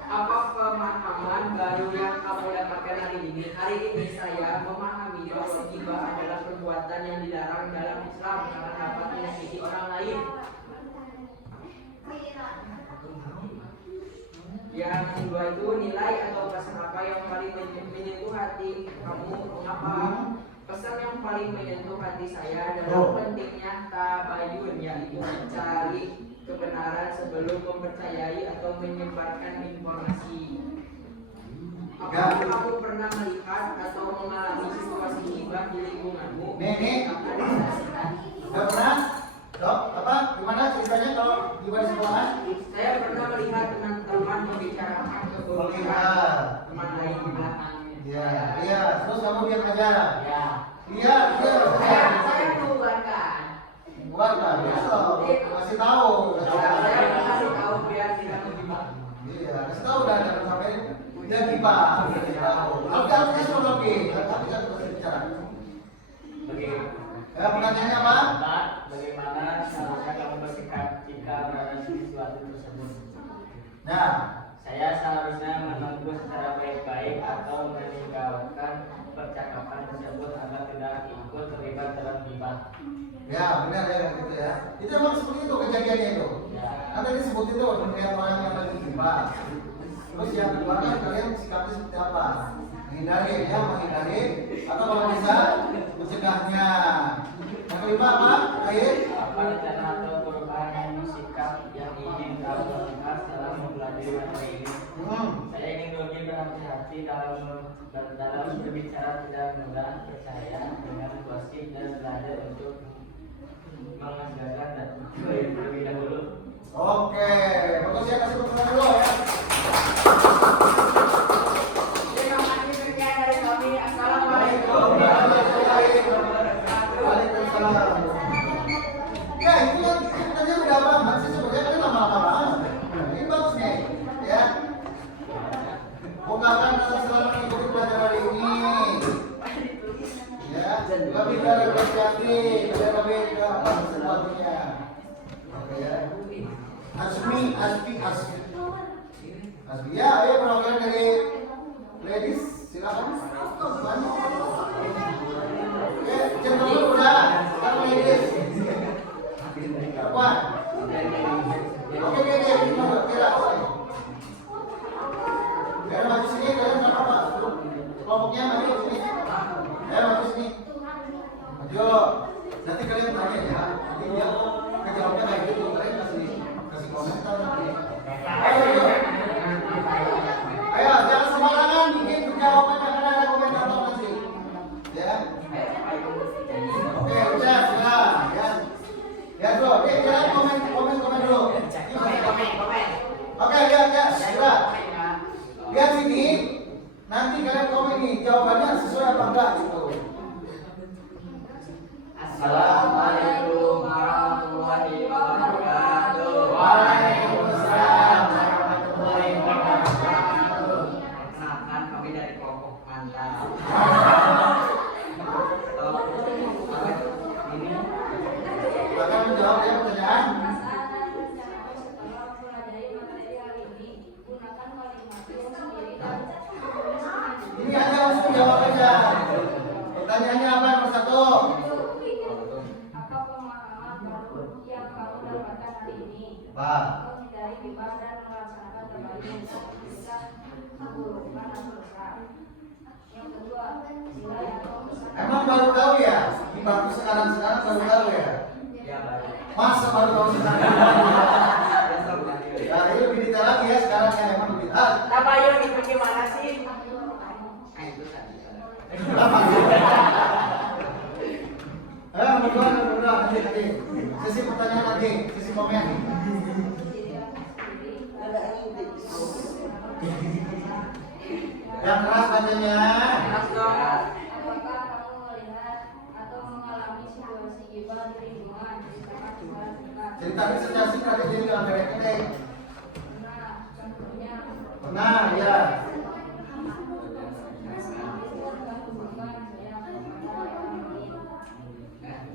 Apa pemahaman baru yang kamu dapatkan hari ini? Hari ini saya memahami bahwa ghibah adalah perbuatan yang dilarang dalam Islam karena dapat menyakiti orang lain. Yang kedua itu nilai atau pesan apa yang paling menyentuh hati kamu? Apa pesan yang paling menyentuh hati saya adalah pentingnya tabayun, yaitu mencari kebenaran sebelum mempercayai atau menyebarkan informasi. Apakah kamu pernah melihat atau mengalami situasi ghibah di lingkunganmu? Nih. Udah pernah? Dok, apa? Gimana ceritanya kalau ghibah di sekolahan? Saya pernah melihat teman-teman membicarakan keburukan teman lain di belakang. Iya. Terus kamu diam aja. Ya. Iya. Saya mengubarkan. Bukan besok. Kasih tahu. Saya kasih tahu biar tidak menghibah. Iya, kasih tahu dah jangan sampai dia ghibah. Kasih tahu. Kalau kita lagi, tapi kita terus bicara. Ya, pertanyaannya apa? Bagaimana seharusnya kamu bersikap jika berada di situasi tersebut? Nah, Saya seharusnya menempuh secara baik-baik atau meninggalkan percakapan tersebut agar tidak ikut terlibat dalam ghibah. ya benar ya gitu ya. Itu emang seperti itu kejadiannya itu. Kan tadi sebut itu melihat orang yang lagi ghibah. Terus yang kedua kan kalian sikapnya seperti apa? Menghindari atau kalau bisa mencegahnya. Yang kelima apa? Apa rencana atau perubahan sikap yang ingin kamu lakukan setelah mempelajari materi ini? Saya ingin lebih berhati-hati dalam berbicara, tidak mudah percaya dengan gosip dan belajar untuk mengajarkan dan terlebih dahulu. Oke, bagus ya, kasih tepuk tangan dulu ya. Terima kasih sekian dari kami. Assalamualaikum. Waalaikumsalam. Ya itu kan sebenarnya udah banget sih sebenarnya kan lama-lama banget. Ini bagus nih, ya. Bukakan rasa selamat mengikuti pelajaran hari ini. Ya, lebih dari berhati, lebih ke sesuatunya. Oke ya. Asmi. Ya, ayo perwakilan dari ladies, silakan. Oke, cenderung dulu udah. Sekarang ladies. Perempuan. Oke, kira. Kalian maju sini, kalian nggak apa-apa. Kelompoknya maju sini. Maju sini. Maju. Nanti kalian tanya ya. Nanti dia kejawabnya kayak gitu. Kalian kasih komentar nanti. Ayo, jangan sembarangan bikin jawabannya karena ada komentator nanti. Ya. Oke, udah, sudah. Ya. Ya, bro. Kalian komen dulu. Komen. Oke, lihat, sudah. Lihat sini. Nanti kalian komen nih jawabannya sesuai apa enggak gitu. Assalamualaikum. Apa? Menghindari gibah dan melaksanakan tabayun ketika keburukan atau dosa. Yang kedua, nilai atau pesan. Emang baru tahu ya? Di batu sekarang baru tahu ya? Ya baik. Masa baru tahu sekarang? Nah, ini lebih detail lagi ya sekarang yang emang lebih detail. Tabayun itu gimana sih? Itu tadi. Nomor dua, nanti. Sesi pertanyaan lagi, sesi komen. Yang keras bacanya. Mas dong. Apakah kamu melihat atau mengalami situasi gibah di lingkungan bersama dengan dekat? Ceritanya secara singkat jadi nggak pendek. Nah, contohnya Nah, ya.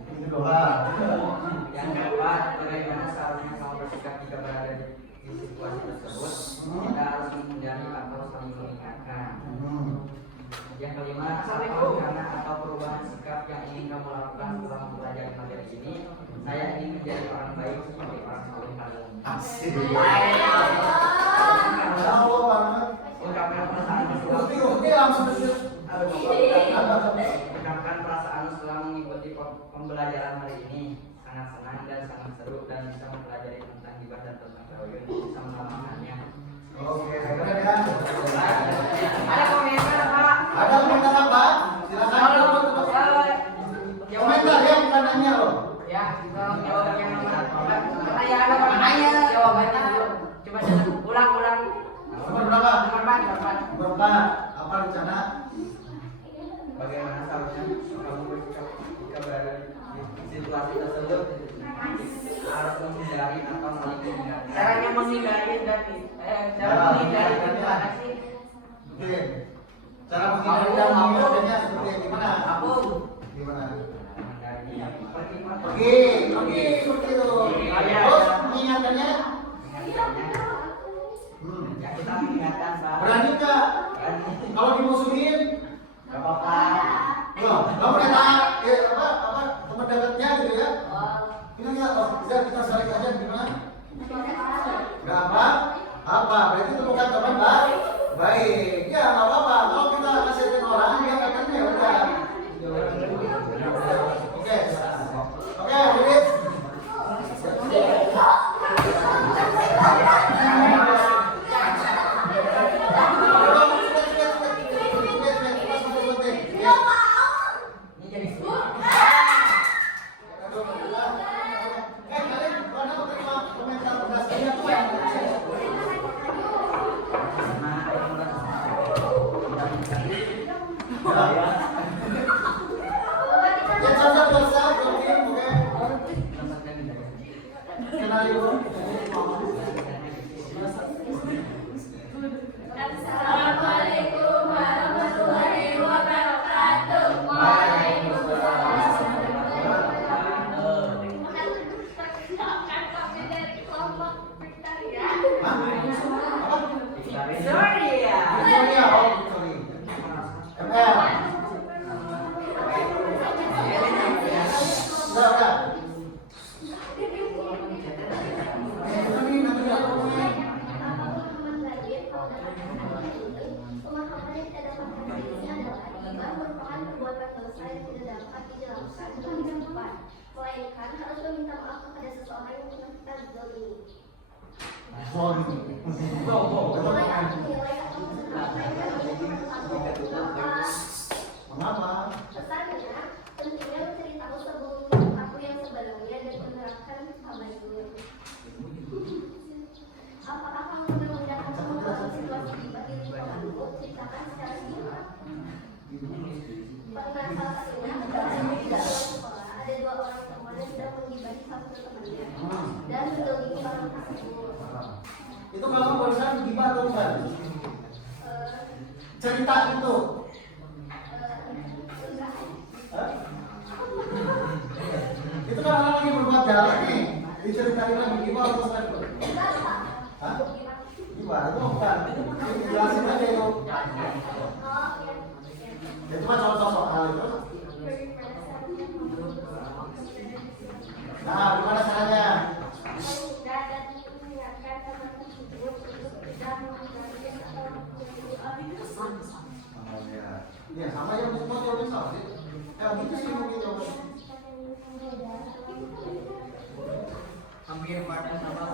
Ini doa. Yang keempat, bagaimana seharusnya kamu bersikap jika berada di situasi tersebut? Kita harus menghindari atau saling mengingatkan. Yang kelima, apa karena atau perubahan sikap yang ingin kamu lakukan setelah mempelajari materi ini? Saya ingin menjadi orang baik seperti orang soleh kalian. Asik. Ungkapkan Tahu banget. perasaan setelah Ini langsung ungkapkan perasaan setelah mengikuti pembelajaran hari ini. Sangat senang dan sangat seru dan bisa mempelajari tentang gibah dan tentang tabayun, bisa mengamalkannya. Oke, keren ya. Ada komentar Pak? Ada komentar apa? Silakan. Komentar ya, bukan nanya loh. Ya, tolong jawab yang nomor. Karena ya ada pertanyaan jawabannya dulu. Coba ulang. Nomor berapa? Nomor 4, nomor 4. Nomor 4. Apa rencana? Bagaimana seharusnya kamu bersikap jika berada di situasi tersebut? Harus menghindari atau saling mengingatkan. Caranya menghindari dan cara menghindari gimana sih? Oke. Cara menghindari dan menghindarinya seperti gimana? Gimana? Menghindari Pergi seperti itu. Terus mengingatkannya? Ya kita mengingatkan Pak. Berani nggak? Berani. Kalau dimusuhin? Gak apa-apa. Loh, kamu kata teman dekatnya gitu ya? Kita kita saling aja gimana? Gak apa? Berarti temukan teman baik. Ya nggak apa-apa. Kalau kita nasihatin orang, dia katanya ya udah. Oke, jadi. Ini jadi Assalamualaikum warahmatullahi wabarakatuh. Perkenalkan kami dari kelompok Victoria. Sorry ya. Pemahaman yang kita dapatkan dari sini adalah gibah merupakan perbuatan dosa yang tidak dapat dijelaskan dengan cepat, melainkan harus meminta maaf kepada seseorang yang pernah kita zalimi. Nilai atau pesan apa yang harus dilakukan? Mengapa? Pesannya, pentingnya mencari tahu sebelum aku yang sebelumnya dan menerapkan tabayun. Apakah kamu pernah mendapat mengalami situasi gibah di lingkunganmu? Ceritakan secara singkat. Pernah salah satunya adalah di dalam sekolah ada dua orang teman yang sedang menggibahi satu temannya dan mendolimi orang tersebut. Itu kalau barusan gibah atau bukan? Cerita itu. Itu kan orang lagi berbuat jalan nih. Diceritain lagi gibah atau bukan? Hah? Gibah itu bukan. Jelasin aja itu. Itu mah contoh soal itu. Nah, gimana caranya? menyarankan teman tersebut untuk tidak mengulangi atau mengulangi. Oh, ya. Ya, sama yang semua jawabannya sama sih. Ya, gitu sih mungkin jawabannya. Hampir pada sama.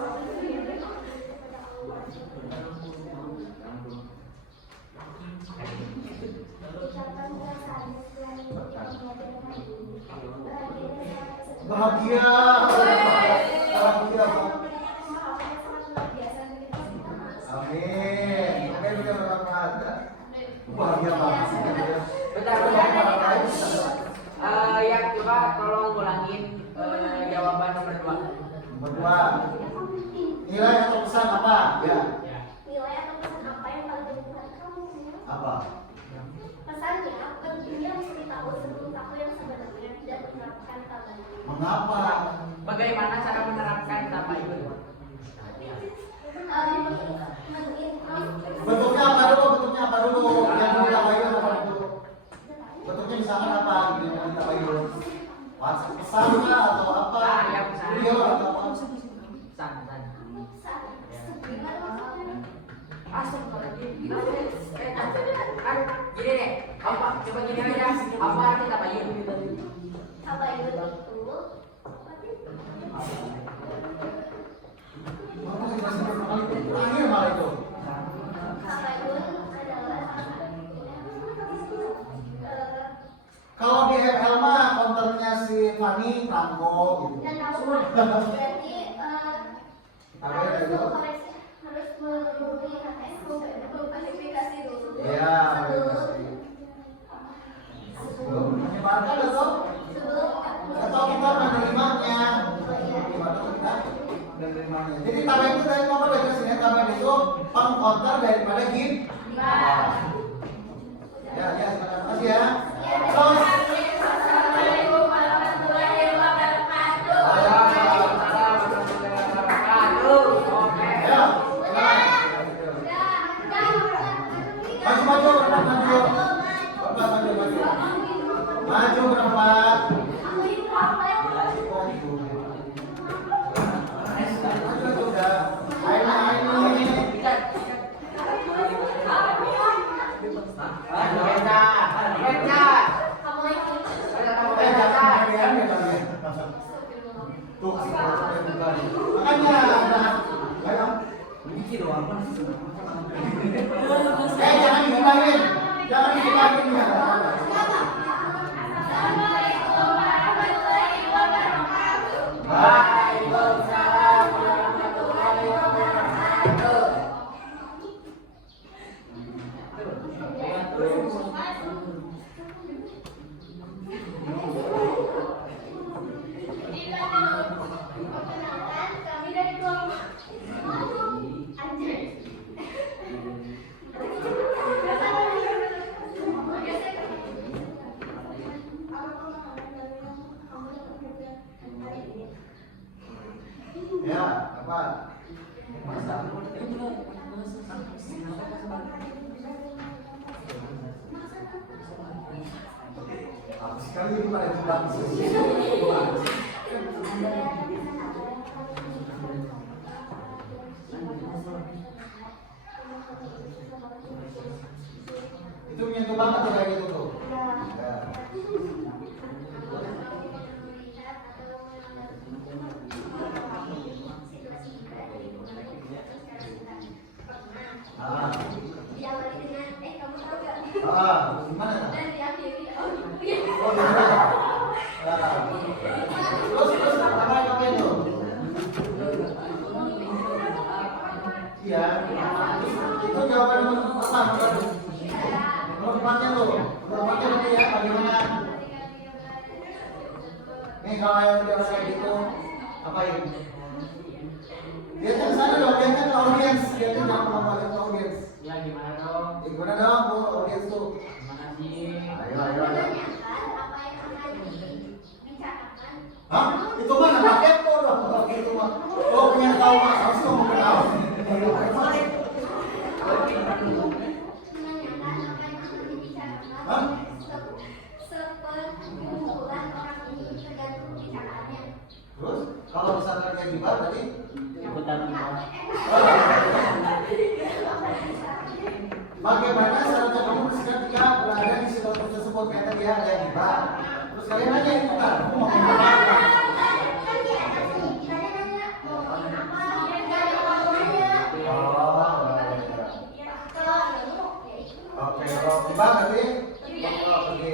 Bahagia. Bahagia. Amin. Amin udah bermanfaat. Bahagia banget sih. Bentar. Yang coba tolong ulangin jawaban nomor 2. Berdua. Nilai atau pesan apa? Ya. Nilai atau pesan apa yang paling berkesan kamu? Apa? Pesannya, pentingnya memberitahu sebelum tahu yang sebenarnya tidak menerapkan tabayun. Mengapa? Bagaimana cara menerapkan tabayun? Bentuknya apa dulu? Bentuknya apa dulu? Yang mau tabayun apa dulu? Bentuknya misalkan apa? Gitu yang tabayun. WhatsApp pesan kah atau apa? Ya, pesan. Video atau apa? Pesan. Gini deh, apa? Coba gini aja. Apa arti tabayun? Tabayun itu Terakhir malah itu. tabayun adalah Kalau di ML mah konternya si Fani Franco gitu. dan berarti Tabayun itu. harus mengklarifikasi dulu. Ya, sebelum menyebarkan atau kita menerimanya. Gimana tuh kita menerimanya? Jadi tabayun itu dari nomor baca sini. Tabayun itu pengkonter daripada gib. Ya, terima kasih ya. Terus. Assalamualaikum warahmatullahi wabarakatuh. Ya, maju. Maju berempat. Jangan dibilangin ya. Waalaikumsalam warahmatullahi wabarakatuh. Perkenalkan, kami dari kelompok Anjay. Ya, apa? Apa sekali ini pada jumlah itu menyentuh banget tuh kayak gitu tuh. Ya. Diawali dengan kamu tahu gak? Gimana? Dan diakhiri Oh, gimana? Terus apa itu? Iya. Itu jawaban nomor berapa? Nomor empatnya tuh. Nomor empatnya nanti ya, bagaimana? Nih kalau yang udah kayak gitu, apain? Lihat yang sana dong, lihatnya ke audiens. Lihatnya jangan ngomongin ke audiens. Ya gimana dong? Gimana dong, Bu, audiens tuh? Gimana sih? Ayo. menanyakan apa yang akan dibicarakan. Hah? Itu mah nama kepo dong. Itu mah. Oh, pengen tahu mah harus ngomong kenal. Menanyakan apa yang akan dibicarakan. Hah? Seperkumpulan orang ini tergantung bicaraannya. Terus kalau misalkan kayak gimana tadi? Ikutan gimana? Bagaimana seharusnya kamu bersikap jika berada di situasi tersebut? Kayak tadi ya, ada gibah. Terus kalian nanya itu kan, aku mau ngomong apa? Oke, kalau gibah berarti? Oke.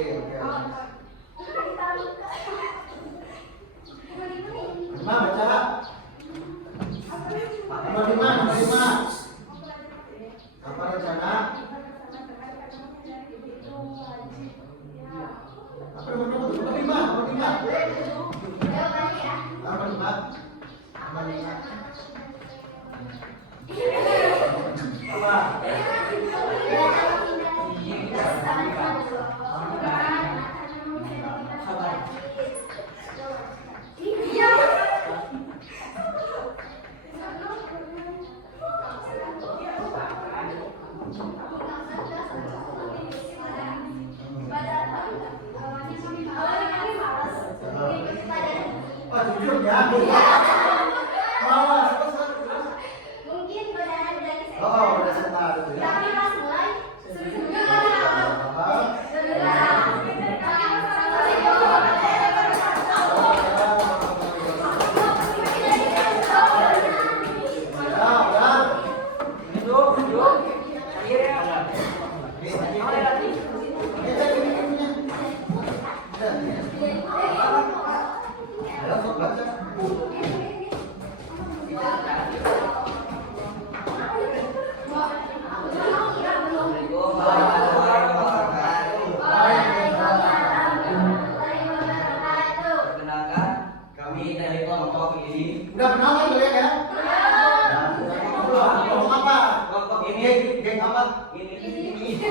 Lima baca. Nomor lima. Apa rencana? Apa nomor lima? Oh, jujur ya. Mawas, Mungkin godaan dari setan. oh, udah setar itu ya. Tapi pas mulai Perkenalkan, kami dari kelompok ini. Udah kenal kan kalian ya? Ngomong apa? Kelompok ini, Geng apa? ini.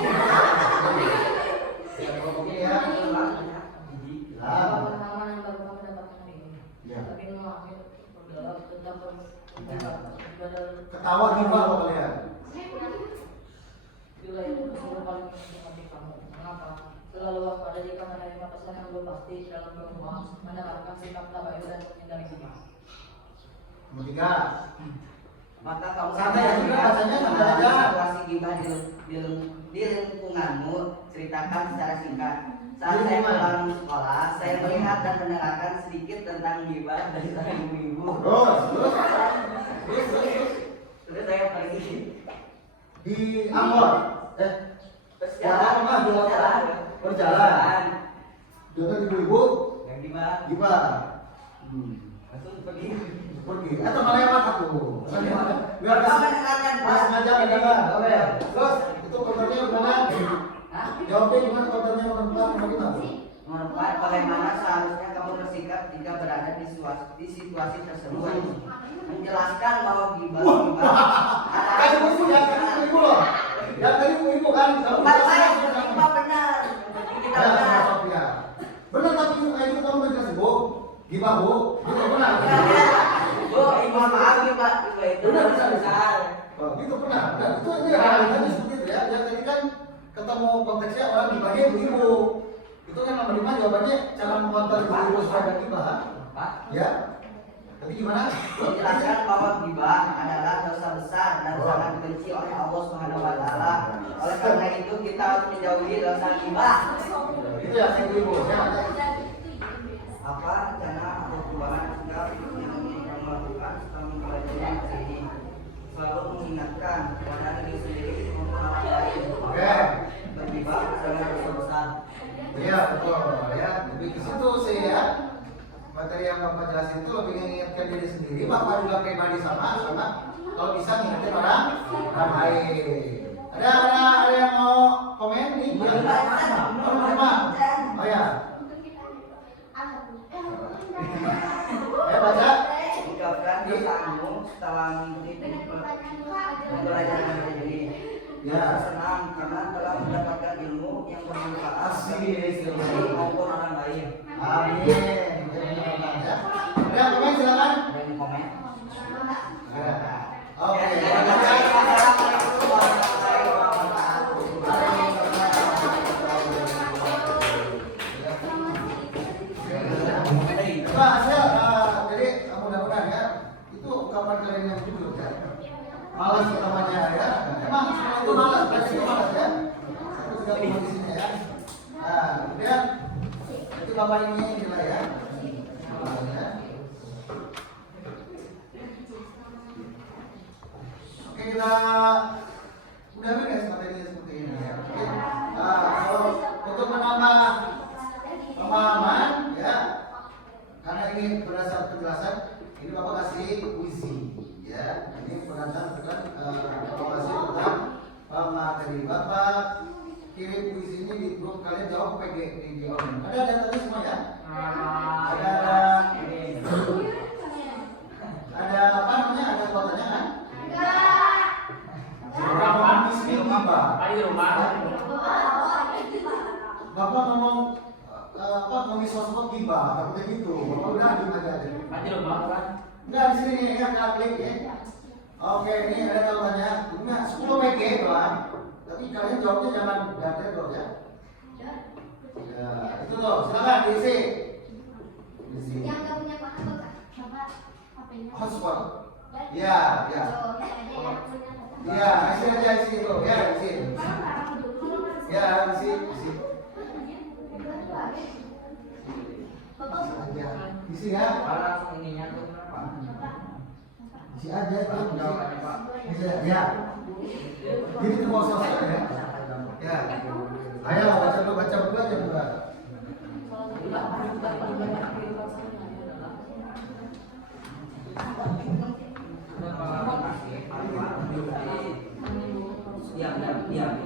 Ya, kelompok ini ya. Nah, Pengalaman yang baru kami dapatkan hari ini. ya. Tapi mengambil tentang Ketawa gimana lo kalian? Bila itu selalu paling penting hati kamu. Mengapa? Selalu waspada jika menerima pesan yang belum pasti dalam berhubungan, menerapkan sikap tabayun dan menghindari gibah. Nomor tiga. Maka kamu Santai ya juga, bacanya santai aja. situasi gibah di lingkunganmu, ceritakan secara singkat. Saat Di saya lingkungan. pulang sekolah, saya melihat dan mendengarkan sedikit tentang gibah dari seorang ibu-ibu. Terus. Terus saya pergi. Di Angkor. Jalan apa? Berjalan. Dengan ibu-ibu Yang gibah, gimana? langsung pergi. Pergi. Atau melewat aku. Biar Kamu mendengarkan pas sengaja mendengar. Oke. Terus itu konternya gimana? Hah? Jawabnya gimana konternya nomor 4 nomor 5? Nomor 4, bagaimana seharusnya kamu bersikap jika berada di situasi tersebut? Menjelaskan bahwa gibah Kan ibu ya, kan ibu loh. Ya tadi ibu kan. Kamu Bukan jelas saya, kan? gibah benar. Kita Ya, benar. Sophia. Benar tapi itu kamu menjelaskan bu. Gibah bu. Gitu benar. Bu, mohon maaf gibah itu Benar, dosa besar. Oh, gitu benar. Dan itu ini realitanya seperti itu ya. Yang tadi kan ketemu konteksnya orang gibahnya ibu-ibu. Itu kan nomor 5 jawabannya cara mengontrol ibu-ibu supaya gak gibah. Pak, Ya. Tapi gimana? menjelaskan bahwa gibah adalah dosa besar dan sangat dibenci oleh Allah Subhanahu wa taala. Oleh karena itu kita harus menjauhi dosa gibah. Itu ya ibu-ibu. Ya. Apa rencana atau perubahan sikap yang ingin kamu lakukan setelah mempelajari materi ini? Selalu mengingatkan kepada diri sendiri maupun orang lain. Oke. Bergibah adalah dosa besar. Iya betul ya. Lebih ke situ sih ya. Materi yang Bapak jelasin itu lebih mengingatkan diri sendiri. Bapak juga pribadi sama kalau bisa ngingetin orang lain. Ada yang mau komen nih? Oh ya. Baca. Ucapkan dosamu setelah mengikuti pembelajaran materi ini. Ya. Saya senang karena telah mendapatkan ilmu yang bermanfaat Asik. bagi diri sendiri maupun orang lain. Amin. Ya. Ada yang komen silakan. Ada yang komen? Ada. Oke. Assalamualaikum warahmatullahi wabarakatuh. Nah, hasil, jadi mudah-mudahan ya itu ungkapan kalian yang jujur ya. Malas namanya ya. Emang semua itu malas, berarti itu malas ya. Itu juga kondisinya ya. Nah, kemudian itu bapak ini nilai ya. Ya. Oke, kita udah beres materinya seperti ini ya. Oke. Nah, kalau untuk menambah pemahaman ya, karena ini berdasar penjelasan, ini bapak kasih puisi ya. Ini berdasar dengan bapak kasih tentang materi. Bapak kirim puisi ini di grup, kalian jawab PG di online. Ada datanya semua ya? Ada apa namanya? Ada kuotanya kan? Di rumah. Bapak ngomong apa ngomong sosok gibah, takutnya gitu. Bapak udah di aja. Di rumah kan? Enggak di sini nih ya, klik ya. Oke, ini ada jawabannya. Nah, 10 PG doang. Tapi kalian jawabnya jangan ganti dong ya. Ya, itu loh. Silakan diisi. Diisi. Yang nggak punya paham bapak HP-nya. Hotspot. Ya, ya. Ya, isi aja isi itu. Ya, isi. Ya, isi, isi. Ya, isi ya. Langsung ininya tuh berapa? Isi aja itu. Isi ya. Jadi itu mau selesai ya. Ya. Ayo baca dulu aja bukan. Diam.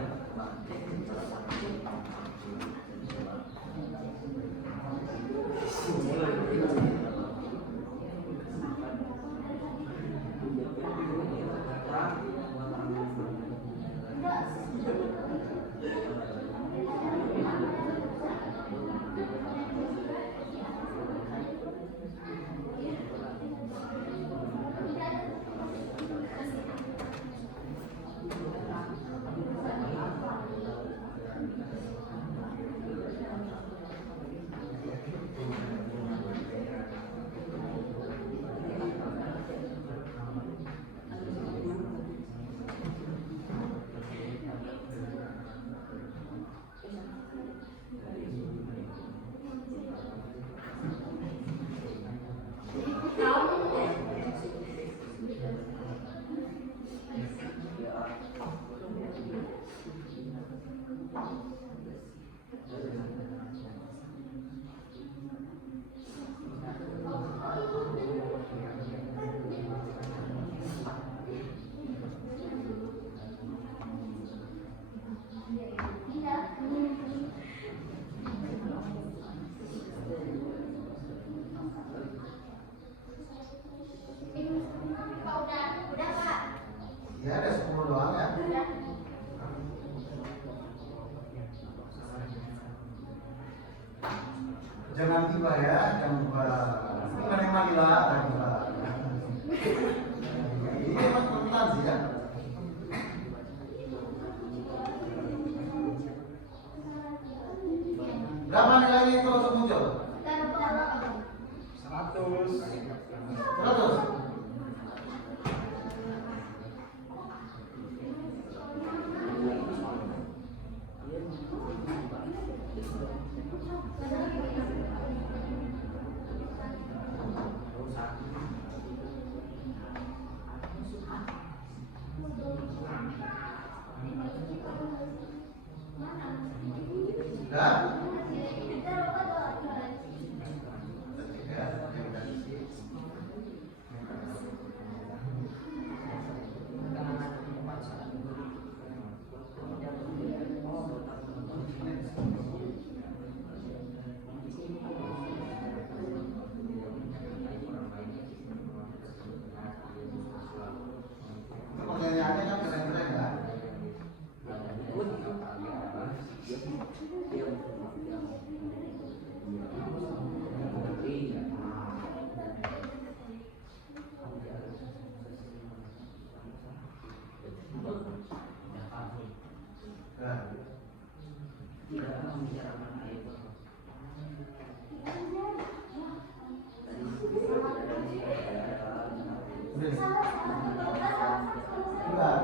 Ya ada 10 doang ya. Jangan tiba ya, jangan tiba. Bukan yang Manila, jangan tiba. Ini emang penting sih ya. Berapa nilainya itu langsung muncul? 100. Sudah?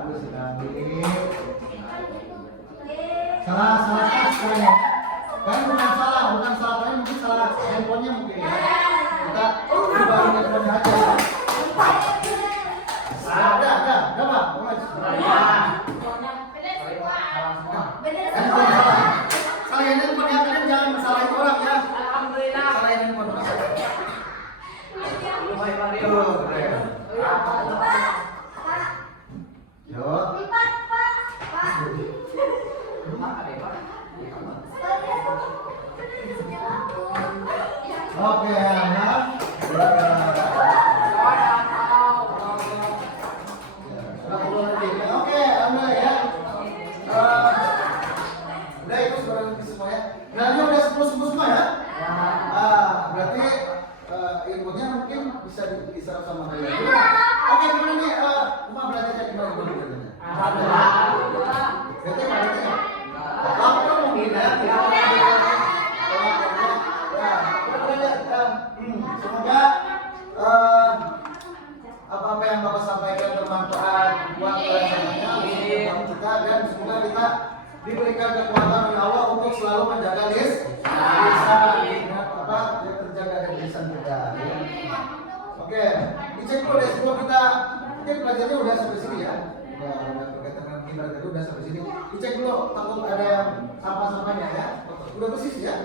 bagus sekali. Salah sekarang. Kalian bukan salah kalian mungkin salah handphonenya mungkin ya. Kita ubah handphonenya aja. Ada Bang. Handphone salah. Salahin handphonenya kalian jangan salahin orang ya. Alhamdulillah. Salahin handphone orang. Lumayan Mario. Yo. Oke, nah. Oke, alhamdulillah ya. Udah itu sudah semua ya. Nilainya udah 10 semua ya. Berarti ilmunya mungkin bisa diserap sama kalian. Oke, gimana nih? Uma belajar kayak gimana dulu katanya? Alhamdulillah. Berarti ya? Apa mungkin ya? Semoga apa-apa yang Bapak sampaikan bermanfaat buat kalian kita, dan semoga kita diberikan kekuatan oleh Allah untuk selalu menjaga lisan apa yang terjaga dari lisan kita. Oke, dicek dulu deh sebelum kita mungkin belajarnya udah sampai sini ya. Udah berkaitan dengan kibat itu udah sampai sini. Dicek dulu takut ada yang sampah-sampahnya ya. Udah bersih ya?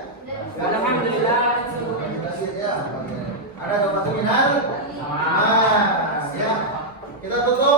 Alhamdulillah. Bersih ya. Ada doa seminar. Nah, ya. Kita tutup.